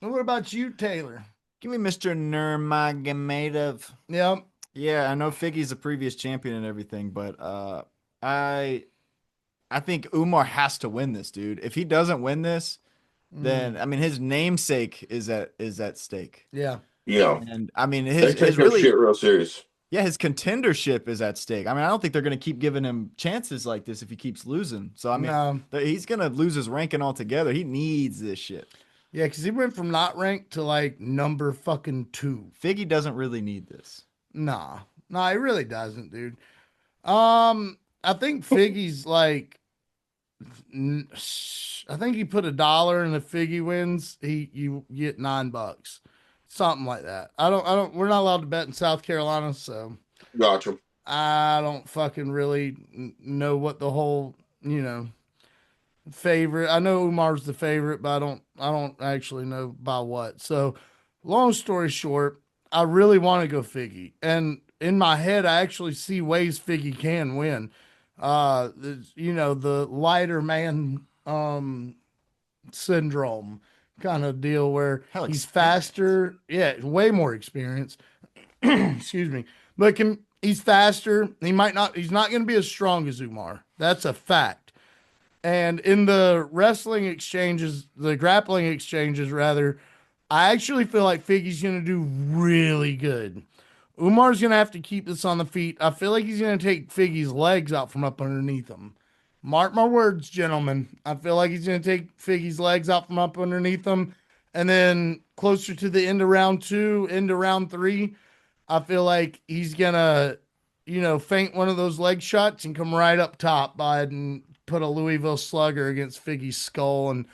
What about you, Taylor? Give me Mr. Nurmagomedov. Yep. Yeah, I know Figgy's a previous champion and everything, but I I think Umar has to win this, dude. If he doesn't win this, then I mean his namesake is at stake. Yeah. Yeah. And I mean They take his their really shit real serious. yeah, his contendership is at stake. I mean, I don't think they're going to keep giving him chances like this if he keeps losing. So I mean, No. he's going to lose his ranking altogether. He needs this shit. Yeah, because he went from not ranked to like number fucking 2. Figgy doesn't really need this. Nah. Nah, he really doesn't, dude. I think Figgy's like I think you put $1 and if Figgy wins, you get $9. Something like that. We're not allowed to bet in South Carolina, so Gotcha. I don't fucking really know what the whole, favorite. I know Umar's the favorite, but I don't actually know by what. So, long story short, I really want to go Figgy. And in my head, I actually see ways Figgy can win. The lighter man syndrome kind of deal where Hell, he's experience. faster. Yeah, way more experience. Excuse me. But he's faster. He's not going to be as strong as Umar. That's a fact. And in the wrestling exchanges, the grappling exchanges rather, I actually feel like Figgy's going to do really good. Umar's going to have to keep this on the feet. I feel like he's going to take Figgy's legs out from up underneath him. Mark my words, gentlemen. I feel like he's going to take Figgy's legs out from up underneath him. And then closer to the end of round 2, into round 3, I feel like he's going to, feint one of those leg shots and come right up top and put a Louisville slugger against Figgy's skull. And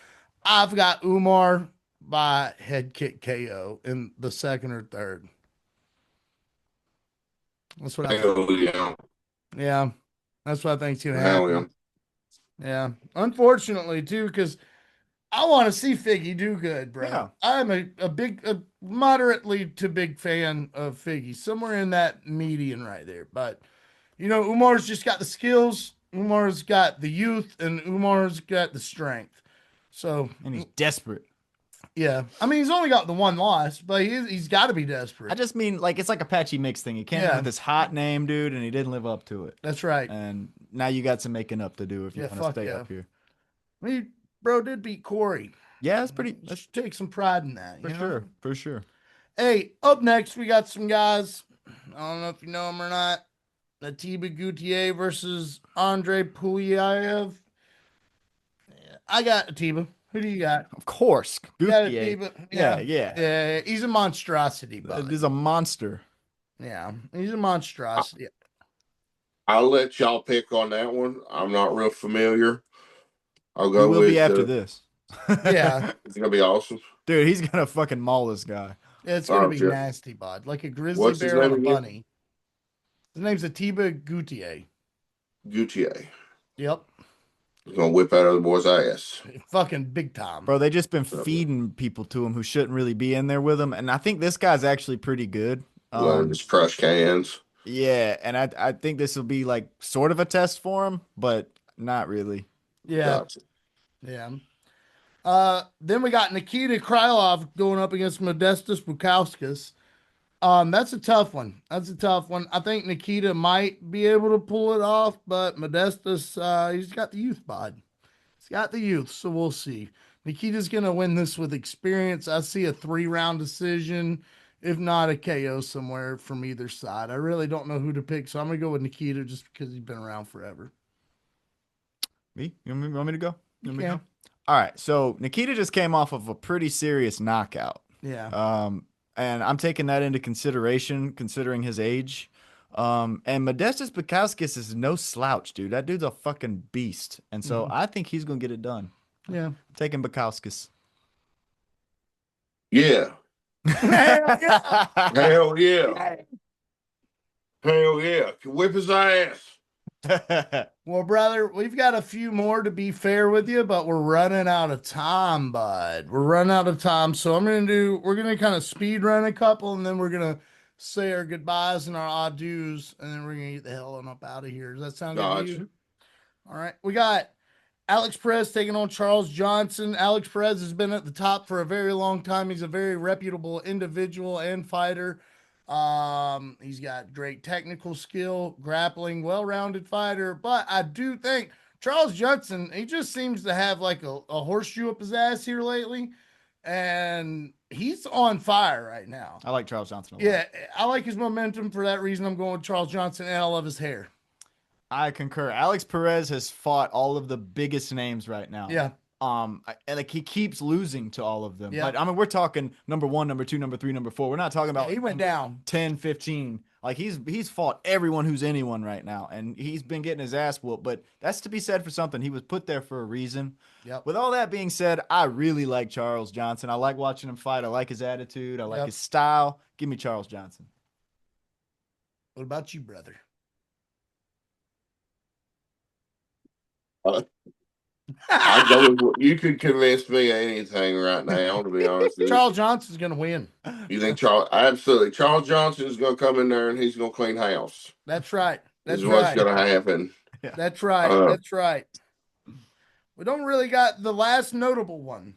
I've got Umar by head kick KO in the second or third. That's what I think. Hell yeah. Yeah, that's what I think's gonna Hell yeah. happen. Yeah, unfortunately too, because I want to see Figgy do good, bro. Yeah. I'm a moderately to big fan of Figgy, somewhere in that median right there. But Umar's just got the skills, Umar's got the youth, and Umar's got the strength. So, And he's desperate. yeah, I mean he's only got the one loss, but he's got to be I desperate. just mean like it's like a patchy mix thing. He came Yeah. with this hot name, dude, and he didn't live up to it. That's right. And now you got some making up to do if you Yeah, want to fuck stay yeah. up here. I mean, bro did beat Corey. Yeah, that's pretty Let's take some pride in that. for you know? sure. For sure. Hey, up next, we got some guys. I don't know if you know him or not. Atiba Gutierrez versus Andre Puliaev. I got Atiba. Who do you got? Of course. You got Gutierrez. Atiba. Yeah. Yeah, he's a monstrosity, bud. He's a monster. Yeah, he's a monstrosity. I'll let y'all pick on that one. I'm not real familiar. I'll He go will with be after this. Yeah, It's gonna be awesome. Dude, he's gonna fucking maul this guy. it's gonna Oh, be shit. nasty, bud. Like a grizzly What's his bear on name a again? bunny. His name's Atiba Gutierrez. Gutierrez. Yep, He's gonna whip out of the boy's ass. fucking big time. Bro, they just been Okay. feeding people to him who shouldn't really be in there with him. And I think this guy's actually pretty good. Just crush cans. Yeah, and I think this will be like sort of a test for him, but not really. Yeah, Gotcha. yeah. Then we got Nikita Krylov going up against Modestas Bukauskas. That's a tough one. I think Nikita might be able to pull it off, but Modestas, he's got the youth bod. He's got the youth, so we'll see. Nikita's gonna win this with experience. I see a 3-round decision, if not a KO somewhere from either side. I really don't know who to pick, so I'm gonna go with Nikita just because he's been around forever. Me? You want me to go? You want me to Yeah. go? All right. So Nikita just came off of a pretty serious knockout. Yeah. And I'm taking that into consideration, considering his age. And Modestas Bukauskas is no slouch, dude. That dude's a fucking beast. And so I think he's gonna get it done. Yeah. Taking Bukowskis. Yeah. Yeah. Hell yeah. Hell yeah. Can whip his ass. Well, brother, we've got a few more to be fair with you, but we're running out of time, bud. We're running out of time. So we're gonna kind of speed run a couple, and then we're gonna say our goodbyes and our adieus, and then we're gonna get the hell on up out of here. Does that sound good to you? Gotcha. All right. We got Alex Perez taking on Charles Johnson. Alex Perez has been at the top for a very long time. He's a very reputable individual and fighter. He's got great technical skill, grappling, well-rounded fighter. But I do think Charles Johnson, he just seems to have like a horseshoe up his ass here lately. And he's on fire right now. I like Charles Johnson a lot. Yeah, I like his momentum. For that reason, I'm going with Charles Johnson, and I love his hair. I concur. Alex Perez has fought all of the biggest names right now. Yeah. And like he keeps losing to all of them. Yeah. Like, I mean, we're talking number 1, number 2, number 3, number 4. We're not talking about He went down 10, 15. Like he's fought everyone who's anyone right now, and he's been getting his ass whooped. But that's to be said for something. He was put there for a reason. Yep. With all that being said, I really like Charles Johnson. I like watching him fight. I like his attitude. I like his style. Give me Charles Johnson. What about you, brother? I go. You could convince me of anything right now. To be honest with you, Charles Johnson's gonna win. you think Charles? Absolutely, Charles Johnson is going to come in there and he's going to clean house. That's right. That's This is what's right. going to happen. That's right. That's right. We don't really got the last notable one.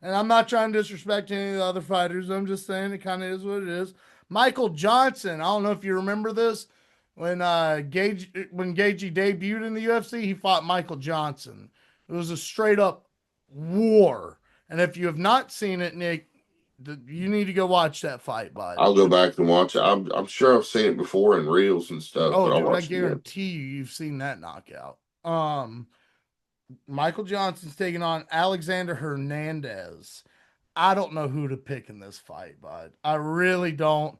And I'm not trying to disrespect any of the other fighters. I'm just saying it kind of is what it is. Michael Johnson. I don't know if you remember this. When Gagey debuted in the UFC, he fought Michael Johnson. It was a straight up war. And if you have not seen it, Nick, you need to go watch that fight, bud. I'll go back and watch it. I'm sure I've seen it before in reels and stuff. Oh, but I'll dude, I watch it again. guarantee you've seen that knockout. Michael Johnson's taking on Alexander Hernandez. I don't know who to pick in this fight, bud. I really don't.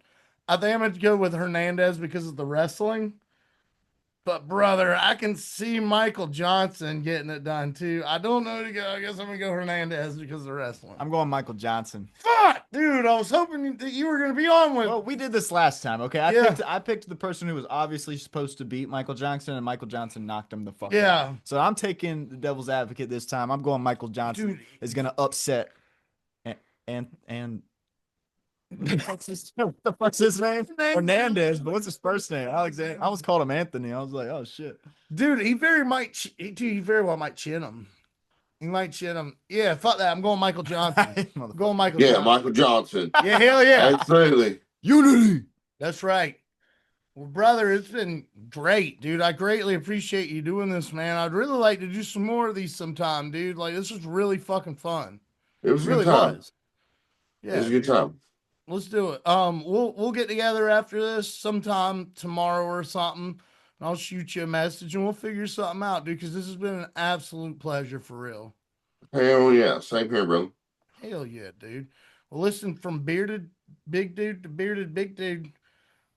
I think I'm going to go with Hernandez because of the wrestling. But, brother, I can see Michael Johnson getting it done, too. I don't know who to go. I guess I'm going to go Hernandez because of the wrestling. I'm going Michael Johnson. Fuck, dude. I was hoping that you were going to be on with. Well, we did this last time, okay? I picked the person who was obviously supposed to beat Michael Johnson, and Michael Johnson knocked him the fuck out. So I'm taking the devil's advocate this time. I'm going Michael Johnson is going to upset and what the fuck's his name? Hernandez, but what's his first name? Alexander. I almost called him Anthony. I was like, oh shit. Dude, he very well might chin him. He might chin him. Yeah, fuck that. I'm going Michael Johnson. I'm going Michael Johnson. Michael Johnson. Yeah, hell yeah. Absolutely. Unity. That's right. Well, brother, it's been great, dude. I greatly appreciate you doing this, man. I'd really like to do some more of these sometime, dude. Like, this was really fucking fun. It was a good time. Yeah, it was a good time. Let's do it. We'll get together after this sometime tomorrow or something. And I'll shoot you a message and we'll figure something out, dude, because this has been an absolute pleasure for real. Hell yeah. Same here, bro. Hell yeah, dude. Well, listen, from bearded big dude to bearded big dude,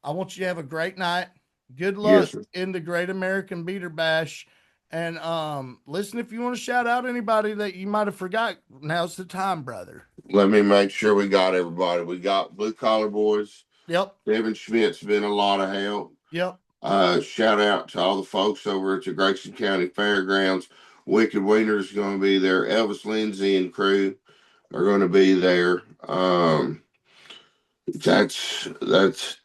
I want you to have a great night. Good luck in the Great American Beater Bash. And listen, if you want to shout out anybody that you might have forgot, now's the time, brother. Let me make sure we got everybody. We got Blue Collar Boys. Yep. Devin Schmidt's been a lot of help. Yep. Shout out to all the folks over at the Grayson County Fairgrounds. Wicked Wiener's going to be there. Elvis Lindsay and crew are going to be there. That's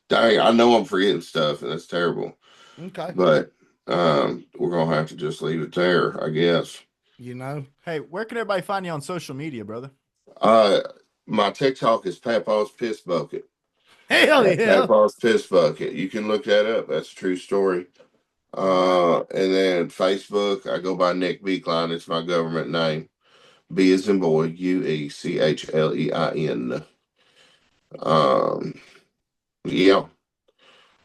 dang. I know I'm forgetting stuff, and that's terrible. Okay. But we're gonna have to just leave it there, I guess. You know. Hey, where can everybody find you on social media, brother? My TikTok is Papa's Piss Bucket. Hell yeah. Papa's Piss Bucket. You can look that up. That's a true story. And then Facebook, I go by Nick Buechlein. It's my government name. B as in boy, Uechlein. Yeah,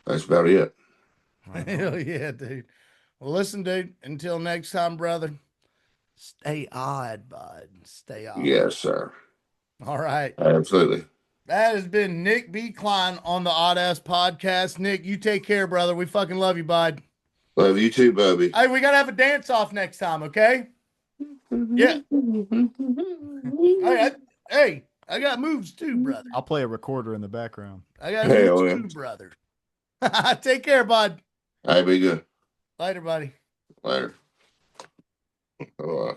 that's about it. Hell yeah, dude. Well, listen, dude, until next time, brother, stay odd, bud. Stay odd. Yes, sir. All right. Absolutely. That has been Nick Buechlein on the Oddass podcast. Nick, you take care, brother. We fucking love you, bud. Love you too, Bubby. Hey, we got to have a dance off next time, okay? Yeah. Hey, I got moves too, brother. I'll play a recorder in the background. I got Hell moves yeah. too, brother. Take care, bud. Hey, be good. Later, buddy. Later. How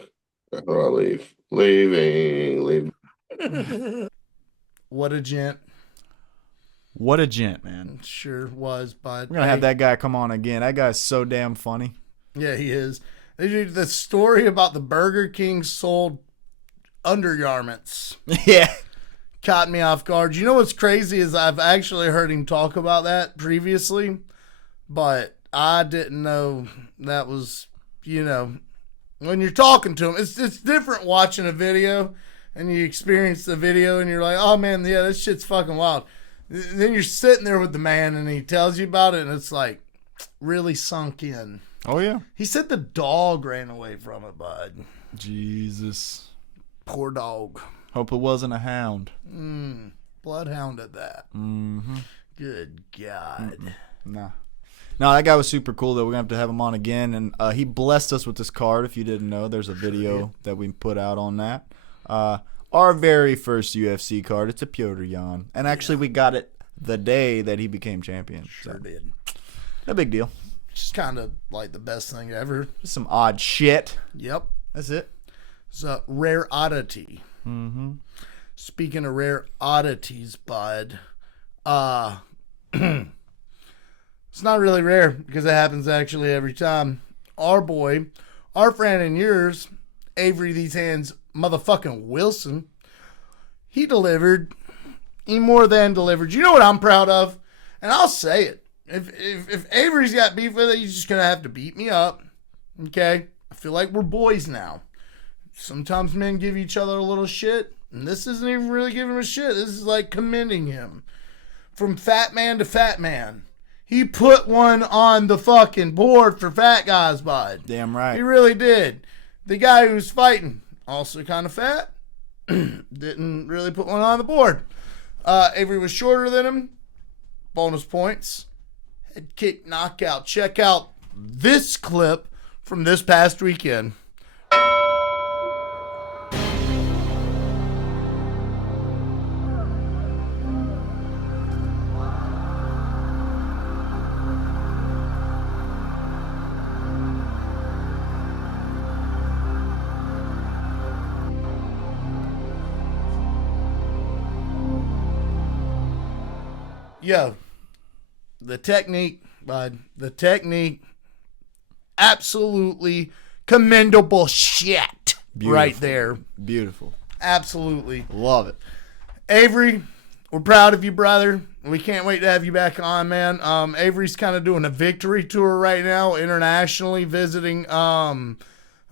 do I leave? Leaving. What a gent. What a gent, man. Sure was, bud. We're going to have that guy come on again. That guy's so damn funny. Yeah, he is. The story about the Burger King sold undergarments Yeah. caught me off guard. You know what's crazy is I've actually heard him talk about that previously, but I didn't know that was, when you're talking to him, it's different watching a video and you experience the video and you're like, oh man, yeah, this shit's fucking wild. Then you're sitting there with the man and he tells you about it and it's like really sunk in. Oh, yeah. He said the dog ran away from it, bud. Jesus. Poor dog. Hope it wasn't a hound. Bloodhound at that. Mm-hmm. Good God. Nah. No, that guy was super cool, though. We're going to have him on again. And he blessed us with this card. If you didn't know, there's a video that we put out on that. Our very first UFC card. It's a Piotr Jan. And actually, we got it the day that he became champion. Sure So, did. no big deal. Just kind of like the best thing ever. Just some odd shit. Yep. That's it. It's a rare oddity. Mm-hmm. Speaking of rare oddities, bud, it's not really rare because it happens actually every time. Our boy, our friend and yours, Avery These Hands motherfucking Wilson, he delivered. He more than delivered. You know what I'm proud of? And I'll say it. If Avery's got beef with it, he's just going to have to beat me up. Okay? I feel like we're boys now. Sometimes men give each other a little shit, and this isn't even really giving him a shit. This is like commending him. From fat man to fat man. He put one on the fucking board for fat guys, bud. Damn right. He really did. The guy who was fighting, also kind of fat, didn't really put one on the board. Avery was shorter than him. Bonus points. Head kick knockout. Check out this clip from this past weekend. Yo, the technique, bud. The technique, absolutely commendable shit. Beautiful. Right there. Beautiful. Absolutely. Love it. Avery, we're proud of you, brother. We can't wait to have you back on, man. Avery's kind of doing a victory tour right now, internationally, visiting. I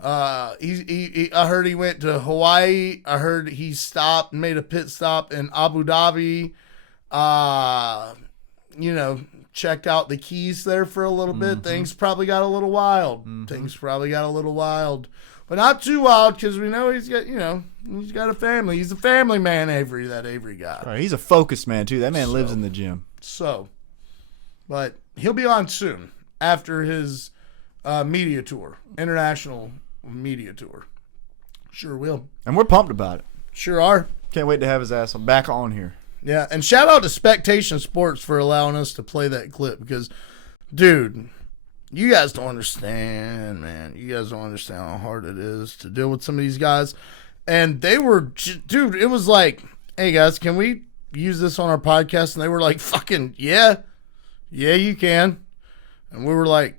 heard he went to Hawaii. I heard he stopped and made a pit stop in Abu Dhabi. Checked out the Keys there for a little bit. Things probably got a little wild. But not too wild because we know he's got a family. He's a family man, Avery, that Avery guy. Right, he's a focused man, too. That man lives in the gym. So, but he'll be on soon after his media tour, international media tour. Sure will. And we're pumped about it. Sure are. Can't wait to have his ass back on here. Yeah, and shout out to Spectation Sports for allowing us to play that clip because, dude, you guys don't understand, man. You guys don't understand how hard it is to deal with some of these guys. And they were, dude, it was like, hey, guys, can we use this on our podcast? And they were like, fucking, yeah, you can. And we were like,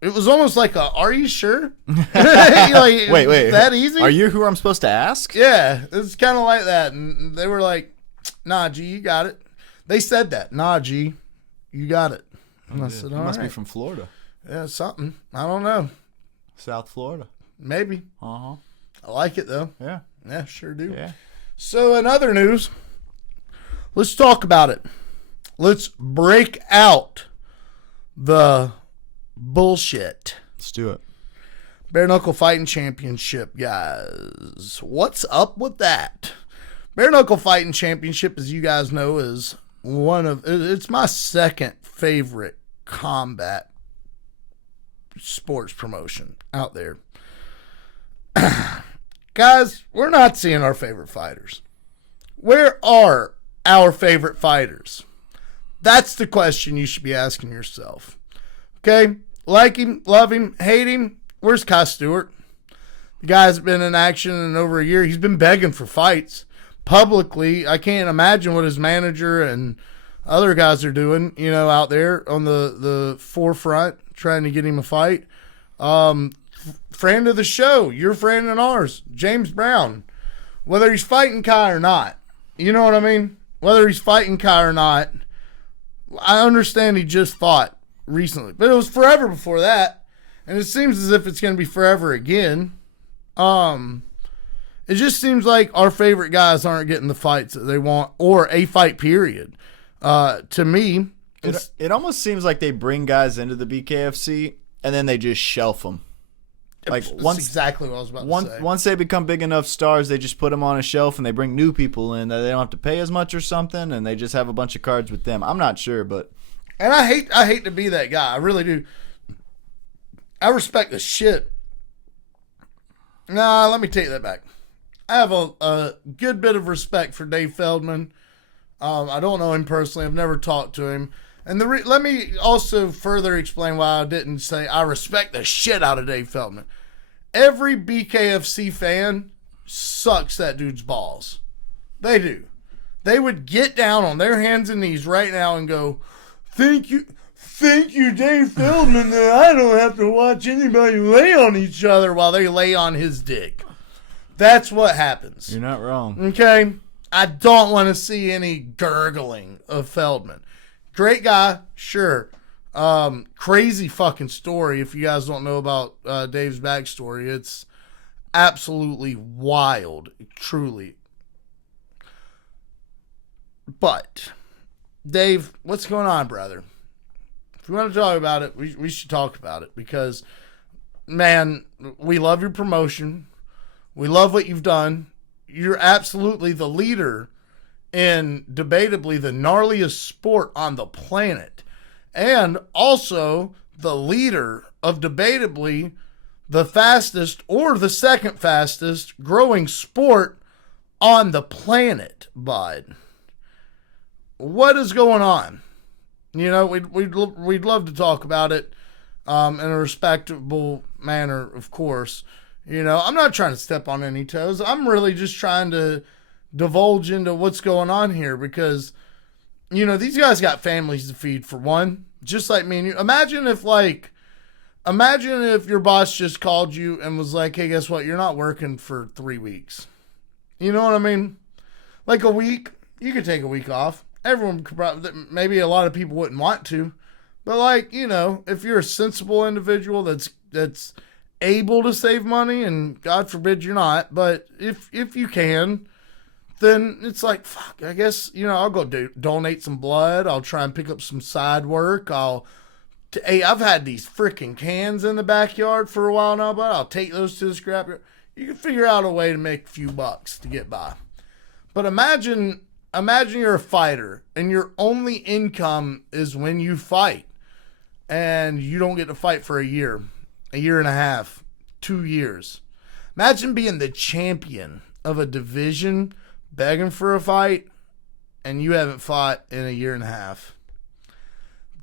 it was almost like are you sure? Like, wait. That easy? Are you who I'm supposed to ask? Yeah, it's kind of like that. And they were like, nah, G, you got it. They said that. Nah, G, you got it. And I said, He all must right. be from Florida. Yeah, something. I don't know. South Florida. Maybe. Uh-huh. I like it, though. Yeah. Yeah, sure do. Yeah. So, in other news, let's talk about it. Let's break out the bullshit. Let's do it. Bare Knuckle Fighting Championship, guys. What's up with that? Bare Knuckle Fighting Championship, as you guys know, is it's my second favorite combat sports promotion out there. guys, we're not seeing our favorite fighters. Where are our favorite fighters? That's the question you should be asking yourself. Okay? Like him, love him, hate him. Where's Kai Stewart? The guy's been in action in over a year. He's been begging for fights publicly. I can't imagine what his manager and other guys are doing, out there on the forefront trying to get him a fight. Friend of the show, your friend and ours, James Brown. Whether he's fighting Kai or not, you know what I mean? Whether he's fighting Kai or not, I understand he just fought recently, but it was forever before that, and it seems as if it's going to be forever again. It just seems like our favorite guys aren't getting the fights that they want, or a fight period. To me, it almost seems like they bring guys into the BKFC and then they just shelf them. Like that's exactly what I was about to say. Once they become big enough stars, they just put them on a shelf and they bring new people in that they don't have to pay as much or something, and they just have a bunch of cards with them. I'm not sure, but I hate to be that guy. I really do. I respect the shit. Nah, let me take that back. I have a good bit of respect for Dave Feldman. I don't know him personally. I've never talked to him. And let me also further explain why I didn't say I respect the shit out of Dave Feldman. Every BKFC fan sucks that dude's balls. They do. They would get down on their hands and knees right now and go, Thank you, Dave Feldman, that I don't have to watch anybody lay on each other while they lay on his dick. That's what happens. You're not wrong. Okay? I don't want to see any gurgling of Feldman. Great guy, sure. Crazy fucking story. If you guys don't know about Dave's backstory, it's absolutely wild, truly. But, Dave, what's going on, brother? If you want to talk about it, we should talk about it because, man, we love your promotion. We love what you've done. You're absolutely the leader in debatably the gnarliest sport on the planet. And also the leader of debatably the fastest or the second fastest growing sport on the planet, bud. What is going on? We'd love to talk about it in a respectable manner, of course. I'm not trying to step on any toes. I'm really just trying to divulge into what's going on here because, these guys got families to feed, for one, just like me and you. Imagine if your boss just called you and was like, hey, guess what? You're not working for 3 weeks. You know what I mean? Like a week, you could take a week off. Everyone could probably, maybe a lot of people wouldn't want to, but if you're a sensible individual that's able to save money, and God forbid you're not, but if you can, then it's like, fuck, I guess, I'll go donate some blood. I'll try and pick up some side work. Hey, I've had these freaking cans in the backyard for a while now, but I'll take those to the scrapyard. You can figure out a way to make a few bucks to get by. But imagine you're a fighter and your only income is when you fight and you don't get to fight for a year and a half, 2 years. Imagine being the champion of a division, begging for a fight, and you haven't fought in a year and a half.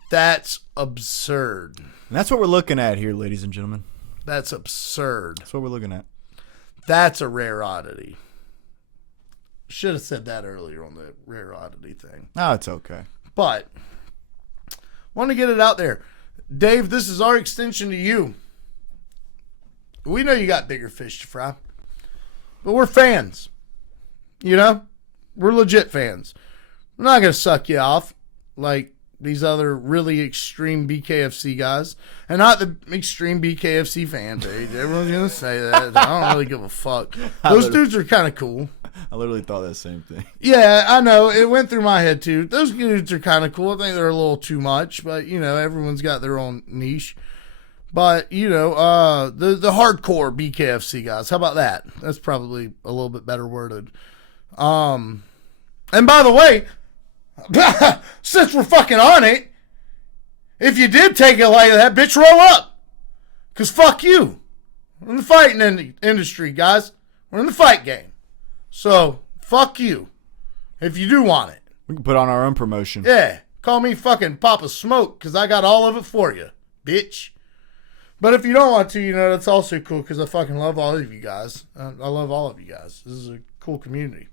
That's absurd. And that's what we're looking at here, ladies and gentlemen. That's absurd. That's what we're looking at. That's a rare oddity. Should have said that earlier on the rare oddity thing. No, it's okay. But, want to get it out there. Dave, this is our extension to you. We know you got bigger fish to fry, but we're fans. We're legit fans. We're not going to suck you off like these other really extreme BKFC guys. And not the extreme BKFC fan page. Everyone's going to say that. I don't really give a fuck. Those dudes are kind of cool. I literally thought that same thing. Yeah, I know. It went through my head, too. Those dudes are kind of cool. I think they're a little too much, but, everyone's got their own niche. But, the hardcore BKFC guys, how about that? That's probably a little bit better worded. And by the way, since we're fucking on it, if you did take it like that, bitch, roll up. Because fuck you. We're in the fighting industry, guys. We're in the fight game. So, fuck you. If you do want it. We can put on our own promotion. Yeah. Call me fucking Papa Smoke, because I got all of it for you, bitch. But if you don't want to, that's also cool, because I fucking love all of you guys. I love all of you guys. This is a cool community.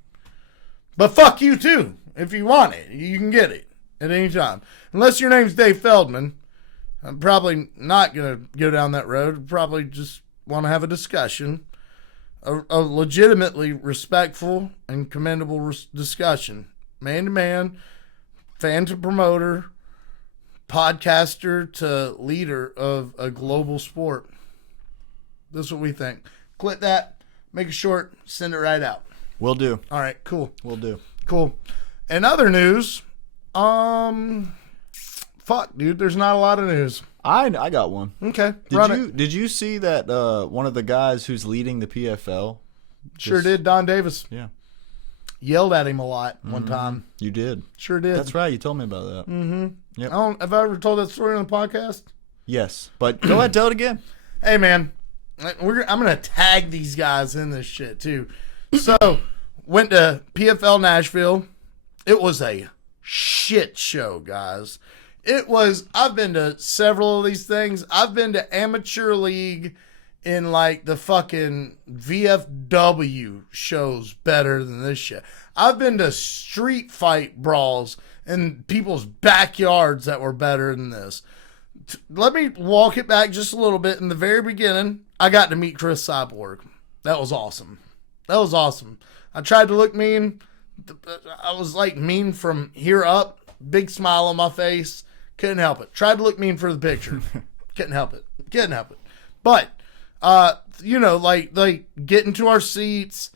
But fuck you, too. If you want it, you can get it at any time. Unless your name's Dave Feldman. I'm probably not going to go down that road. Probably just want to have a discussion. A legitimately respectful and commendable discussion. Man to man, fan to promoter, podcaster to leader of a global sport. This is what we think. Clip that, make it short, send it right out. Will do. All right, cool. Will do. Cool. In other news, fuck, dude, there's not a lot of news. I got one. Okay, Did you see that one of the guys who's leading the PFL? Sure did, Don Davis. Yeah. Yelled at him a lot one time. You did. Sure did. That's right. You told me about that. Mm-hmm. Yep. Have I ever told that story on the podcast? Yes. But go ahead, tell it again. Hey, man. I'm going to tag these guys in this shit, too. So, went to PFL Nashville. It was a shit show, guys. I've been to several of these things. I've been to Amateur League in like the fucking VFW shows better than this shit. I've been to street fight brawls in people's backyards that were better than this. Let me walk it back just a little bit. In the very beginning, I got to meet Chris Cyborg. That was awesome. I tried to look mean. I was like mean from here up. Big smile on my face. Couldn't help it. Tried to look mean for the picture. Couldn't help it. But, like getting to our seats,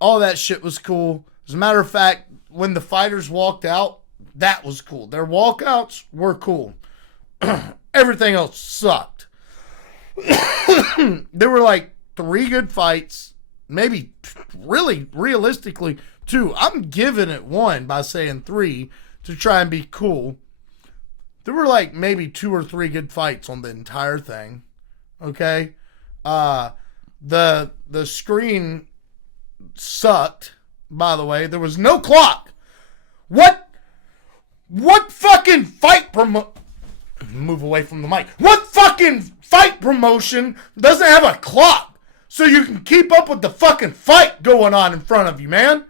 all that shit was cool. As a matter of fact, when the fighters walked out, that was cool. Their walkouts were cool. Everything else sucked. There were like 3 good fights, maybe really realistically 2. I'm giving it 1 by saying 3 to try and be cool. There were like maybe 2 or 3 good fights on the entire thing. Okay? The screen sucked, by the way. There was no clock. What fucking fight move away from the mic. What fucking fight promotion doesn't have a clock so you can keep up with the fucking fight going on in front of you, man?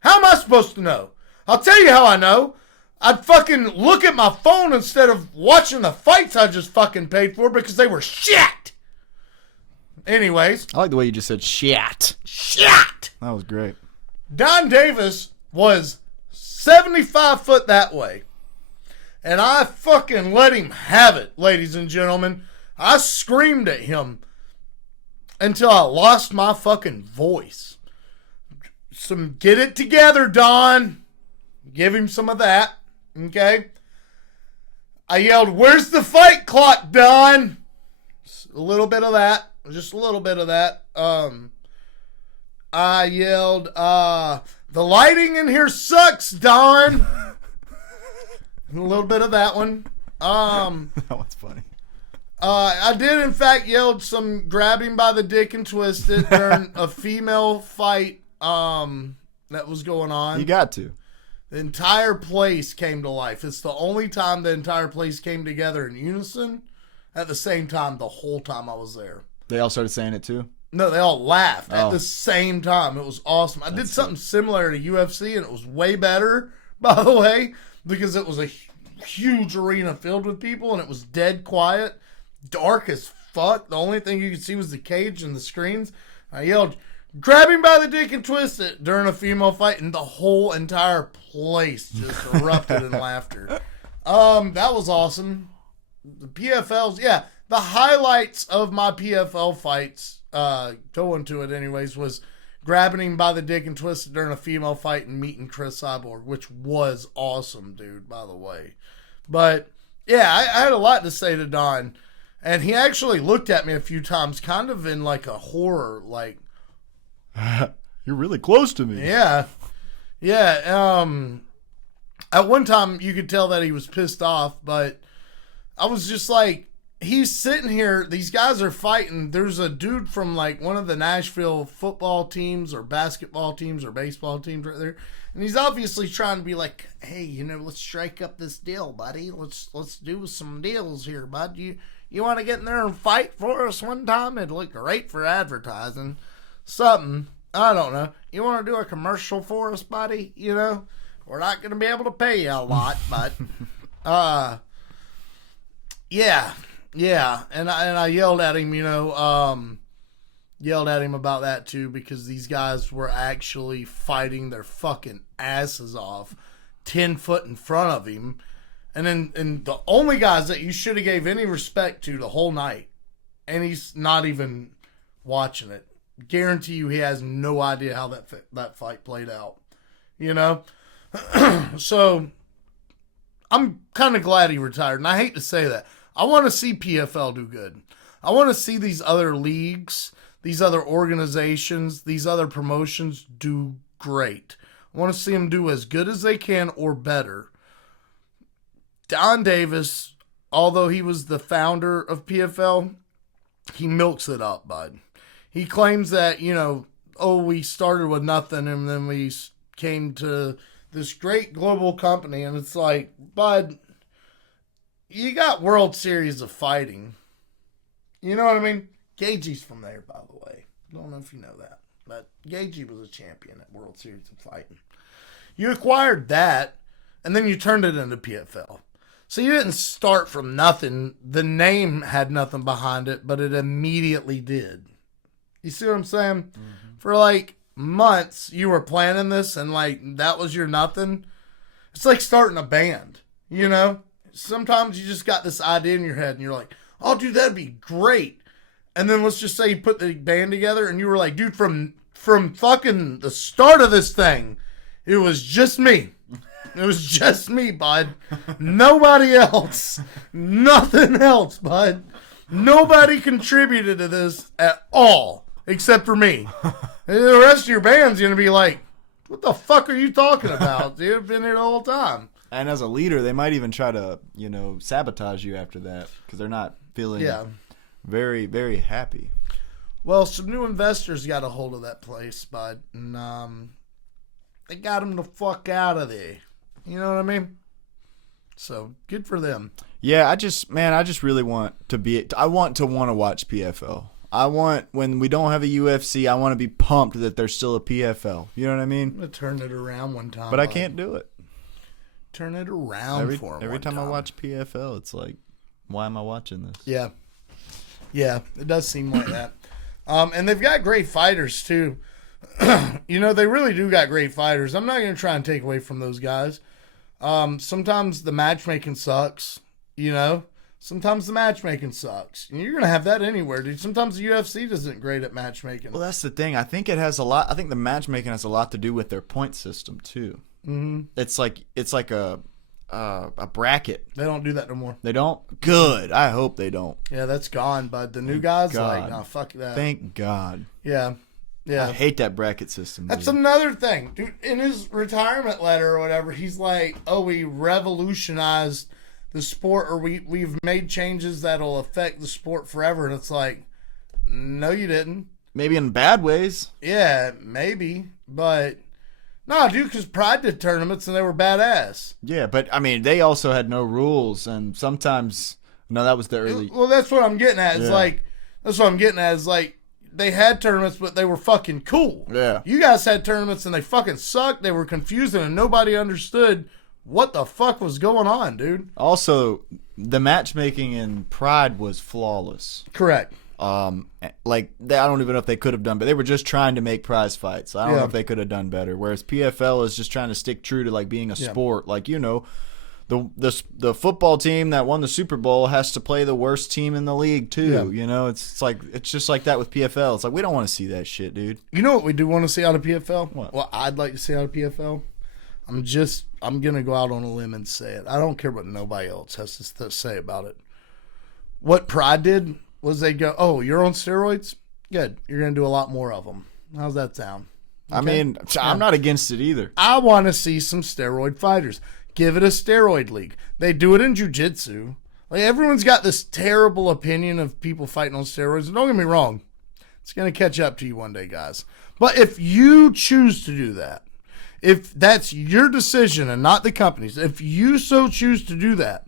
How am I supposed to know? I'll tell you how I know. I'd fucking look at my phone instead of watching the fights I just fucking paid for because they were shit. Anyways. I like the way you just said shit. Shit. That was great. Don Davis was 75 foot that way. And I fucking let him have it, ladies and gentlemen. I screamed at him until I lost my fucking voice. Some get it together, Don. Give him some of that. Okay? I yelled, "Where's the fight clock, Don?" A little bit of that. Just a little bit of that. I yelled, "The lighting in here sucks, Don." A little bit of that one. That one's funny. I did, in fact, yell some grab him by the dick and twist it during a female fight that was going on. You got to. The entire place came to life. It's the only time the entire place came together in unison at the same time the whole time I was there. They all started saying it too? No, they all laughed at the same time. It was awesome. I did something similar to UFC, and it was way better, by the way, because it was a huge arena filled with people, and it was dead quiet, dark as fuck. The only thing you could see was the cage and the screens. I yelled, "Grab him by the dick and twist it" during a female fight, and the whole entire place just erupted in laughter. That was awesome. The PFLs, yeah, the highlights of my PFL fights, going to it anyways, was grabbing him by the dick and twist it during a female fight and meeting Chris Cyborg, which was awesome, dude, by the way. But, yeah, I had a lot to say to Don, and he actually looked at me a few times, kind of in like a horror, like, "You're really close to me." Yeah. Yeah. At one time, you could tell that he was pissed off, but I was just like, he's sitting here. These guys are fighting. There's a dude from like one of the Nashville football teams or basketball teams or baseball teams right there, and he's obviously trying to be like, "Hey, let's strike up this deal, buddy. Let's do some deals here, bud. You want to get in there and fight for us one time? It'd look great for advertising. Something. I don't know. You want to do a commercial for us, buddy? We're not going to be able to pay you a lot, but yeah. And I yelled at him, yelled at him about that too, because these guys were actually fighting their fucking asses off 10 foot in front of him. And the only guys that you should have gave any respect to the whole night, and he's not even watching it. Guarantee you he has no idea how that fight played out. So I'm kind of glad he retired, and I hate to say that. I want to see PFL do good. I want to see these other leagues, these other organizations, these other promotions do great. I want to see them do as good as they can or better. Don Davis, although he was the founder of PFL, he milks it up, bud. He claims that, we started with nothing and then we came to this great global company. And it's like, bud, you got World Series of Fighting. You know what I mean? Gaethje's from there, by the way. Don't know if you know that. But Gaethje was a champion at World Series of Fighting. You acquired that, and then you turned it into PFL. So you didn't start from nothing. The name had nothing behind it, but it immediately did. You see what I'm saying? Mm-hmm. For like months, you were planning this, and like that was your nothing. It's like starting a band, Sometimes you just got this idea in your head, and you're like, oh, dude, that'd be great. And then let's just say you put the band together, and you were like, dude, from fucking the start of this thing, it was just me. It was just me, bud. Nobody else. Nothing else, bud. Nobody contributed to this at all, except for me. And the rest of your band's going to be like, what the fuck are you talking about? Dude, I've been here the whole time. And as a leader, they might even try to, sabotage you after that because they're not feeling very, very happy. Well, some new investors got a hold of that place, bud, and they got them the fuck out of there. You know what I mean? So, good for them. Yeah, I just really want to want to watch PFL. I want, when we don't have a UFC, I want to be pumped that there's still a PFL. You know what I mean? I'm going to turn it around one time. But I can't do it. Turn it around for him. Every time I watch PFL, it's like, why am I watching this? Yeah. Yeah, it does seem like that. And they've got great fighters, too. They really do got great fighters. I'm not going to try and take away from those guys. Sometimes the matchmaking sucks, Sometimes the matchmaking sucks. And you're going to have that anywhere, dude. Sometimes the UFC isn't great at matchmaking. Well, that's the thing. I think the matchmaking has a lot to do with their point system, too. Mm-hmm. It's like a bracket. They don't do that no more. They don't? Good. I hope they don't. Yeah, that's gone, bud. The new guys like, no, fuck that. Thank God. Yeah. Yeah. I hate that bracket system. That's another thing. Dude, in his retirement letter or whatever, he's like, oh, we revolutionized the sport, or we've made changes that'll affect the sport forever. And it's like, no, you didn't. Maybe in bad ways. Yeah, maybe. But, no, dude, because Pride did tournaments and they were badass. Yeah, but, I mean, they also had no rules. And sometimes, no, that was the early. Well, that's what I'm getting at. That's what I'm getting at. Is like, they had tournaments, but they were fucking cool. Yeah. You guys had tournaments and they fucking sucked. They were confusing and nobody understood what the fuck was going on, dude. Also, the matchmaking in Pride was flawless. Correct. I don't even know if they could have done, but they were just trying to make prize fights. I don't know if they could have done better. Whereas PFL is just trying to stick true to like being a sport. Like, the football team that won the Super Bowl has to play the worst team in the league too. Yeah. It's just like that with PFL. It's like, we don't want to see that shit, dude. You know what we do want to see out of PFL? What? Well, I'd like to see out of PFL. I'm gonna go out on a limb and say it. I don't care what nobody else has to say about it. What Pride did was they go, oh, you're on steroids? Good. You're gonna do a lot more of them. How's that sound? Okay? I mean, I'm not against it either. I want to see some steroid fighters. Give it a steroid league. They do it in jiu-jitsu. Like, everyone's got this terrible opinion of people fighting on steroids. And don't get me wrong, it's going to catch up to you one day, guys. But if you choose to do that, if that's your decision and not the company's, if you so choose to do that,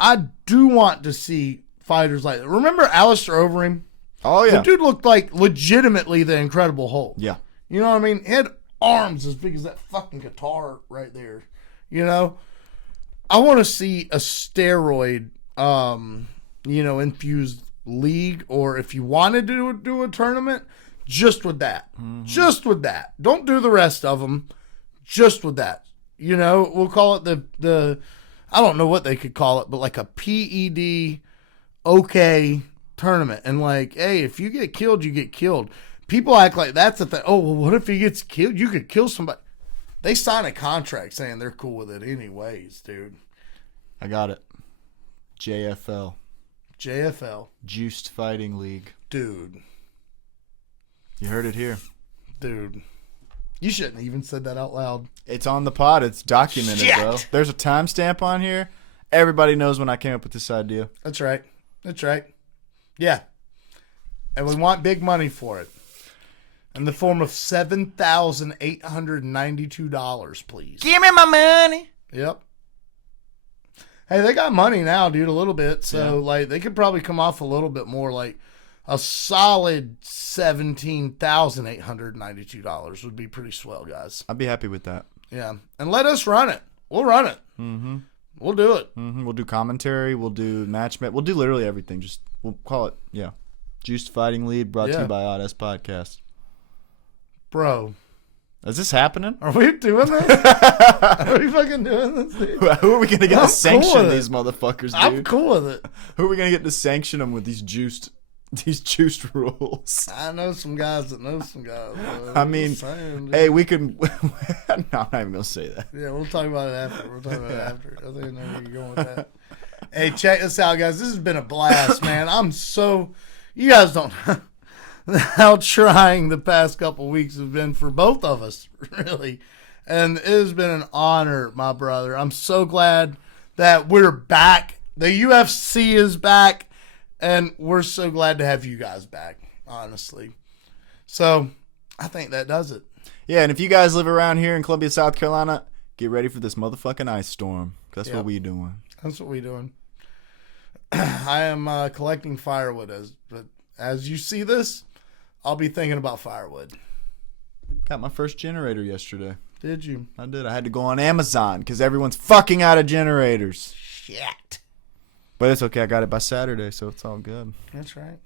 I do want to see fighters like that. Remember Alistair Overeem? Oh, yeah. The dude looked like legitimately the Incredible Hulk. Yeah. You know what I mean? He had arms as big as that fucking guitar right there. You know? I want to see a steroid, infused league, or if you wanted to do a tournament, just with that. Mm-hmm. Just with that. Don't do the rest of them. Just with that. You know, we'll call it the I don't know what they could call it, but like a PED okay tournament. And like, hey, if you get killed, you get killed. People act like that's a thing. Oh, well, what if he gets killed? You could kill somebody. They sign a contract saying they're cool with it anyways, dude. I got it. JFL. Juiced Fighting League. Dude. You heard it here. Dude. You shouldn't have even said that out loud. It's on the pod. It's documented, bro. There's a timestamp on here. Everybody knows when I came up with this idea. That's right. Yeah. And we want big money for it. In the form of $7,892, please. Give me my money. Yep. Hey, they got money now, dude, a little bit. So, like, they could probably come off a little bit more. Like, a solid $17,892 would be pretty swell, guys. I'd be happy with that. Yeah. And let us run it. We'll run it. Mm-hmm. We'll do it. Mm-hmm. We'll do commentary. We'll do match. We'll do literally everything. We'll call it, Juiced Fighting League, brought to you by Oddass Podcast. Bro. Is this happening? Are we doing this? Are we fucking doing this, dude? Who are we going to get to sanction these motherfuckers, dude? I'm cool with it. Who are we going to get to sanction them with these juiced rules? I know some guys that know some guys. I mean, hey, we can... no, I'm not even going to say that. Yeah, we'll talk about it after. I think I know where you're going with that. Hey, check this out, guys. This has been a blast, man. You guys don't... how trying the past couple weeks have been for both of us, really. And it has been an honor, my brother. I'm so glad that we're back. The UFC is back, and we're so glad to have you guys back, honestly. So, I think that does it. Yeah, and if you guys live around here in Columbia, South Carolina, get ready for this motherfucking ice storm. That's what we doing. That's what we doing. I am collecting firewood, but as you see this, I'll be thinking about firewood. Got my first generator yesterday. Did you? I did. I had to go on Amazon because everyone's fucking out of generators. Shit. But it's okay. I got it by Saturday, so it's all good. That's right.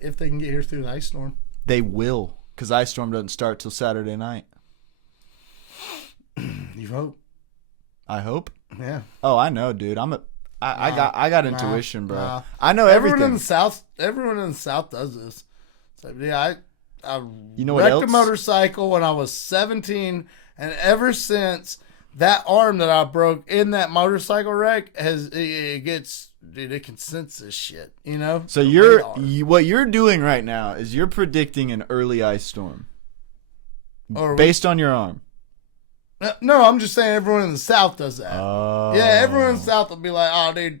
If they can get here through the ice storm. They will, because ice storm doesn't start till Saturday night. You hope. I hope? Yeah. Oh, I know, dude. I got intuition, bro. Nah. I know everything. Everyone in the South does this. So, yeah, I you know wrecked what else? a motorcycle when I was 17, and ever since, that arm that I broke in that motorcycle wreck it can sense this shit, you know? So what you're doing right now is you're predicting an early ice storm. Based on your arm. No, I'm just saying everyone in the South does that. Oh. Yeah, everyone in the South will be like, oh, dude,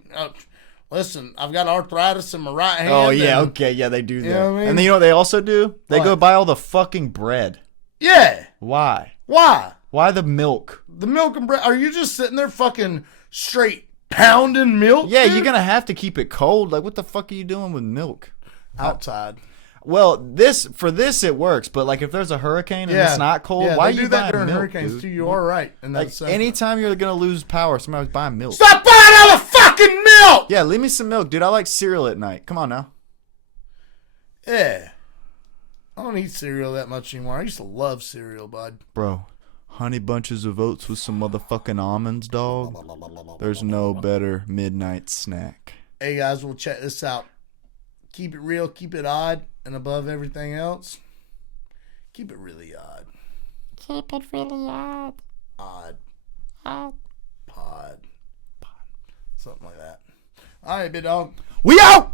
listen, I've got arthritis in my right hand. Oh, yeah, okay, yeah, they do that. You know what I mean? And then you know what they also do? They go buy all the fucking bread. Yeah. Why? Why the milk? The milk and bread. Are you just sitting there fucking straight pounding milk? Yeah, dude? you're going to have to keep it cold. Like, what the fuck are you doing with milk? Outside. Well, for this it works, but like if there's a hurricane and it's not cold, why do you that buying during milk, hurricanes dude? too? You are right. And like anytime you're gonna lose power, somebody's buying milk. Stop buying all the fucking milk. Yeah, leave me some milk, dude. I like cereal at night. Come on now. Yeah, I don't eat cereal that much anymore. I used to love cereal, bud. Bro, honey bunches of oats with some motherfucking almonds, dog. There's no better midnight snack. Hey guys, we'll check this out. Keep it real, keep it odd, and above everything else, keep it really odd. Keep it really odd. Odd. Odd. Pod. Something like that. All right, big dog. We out!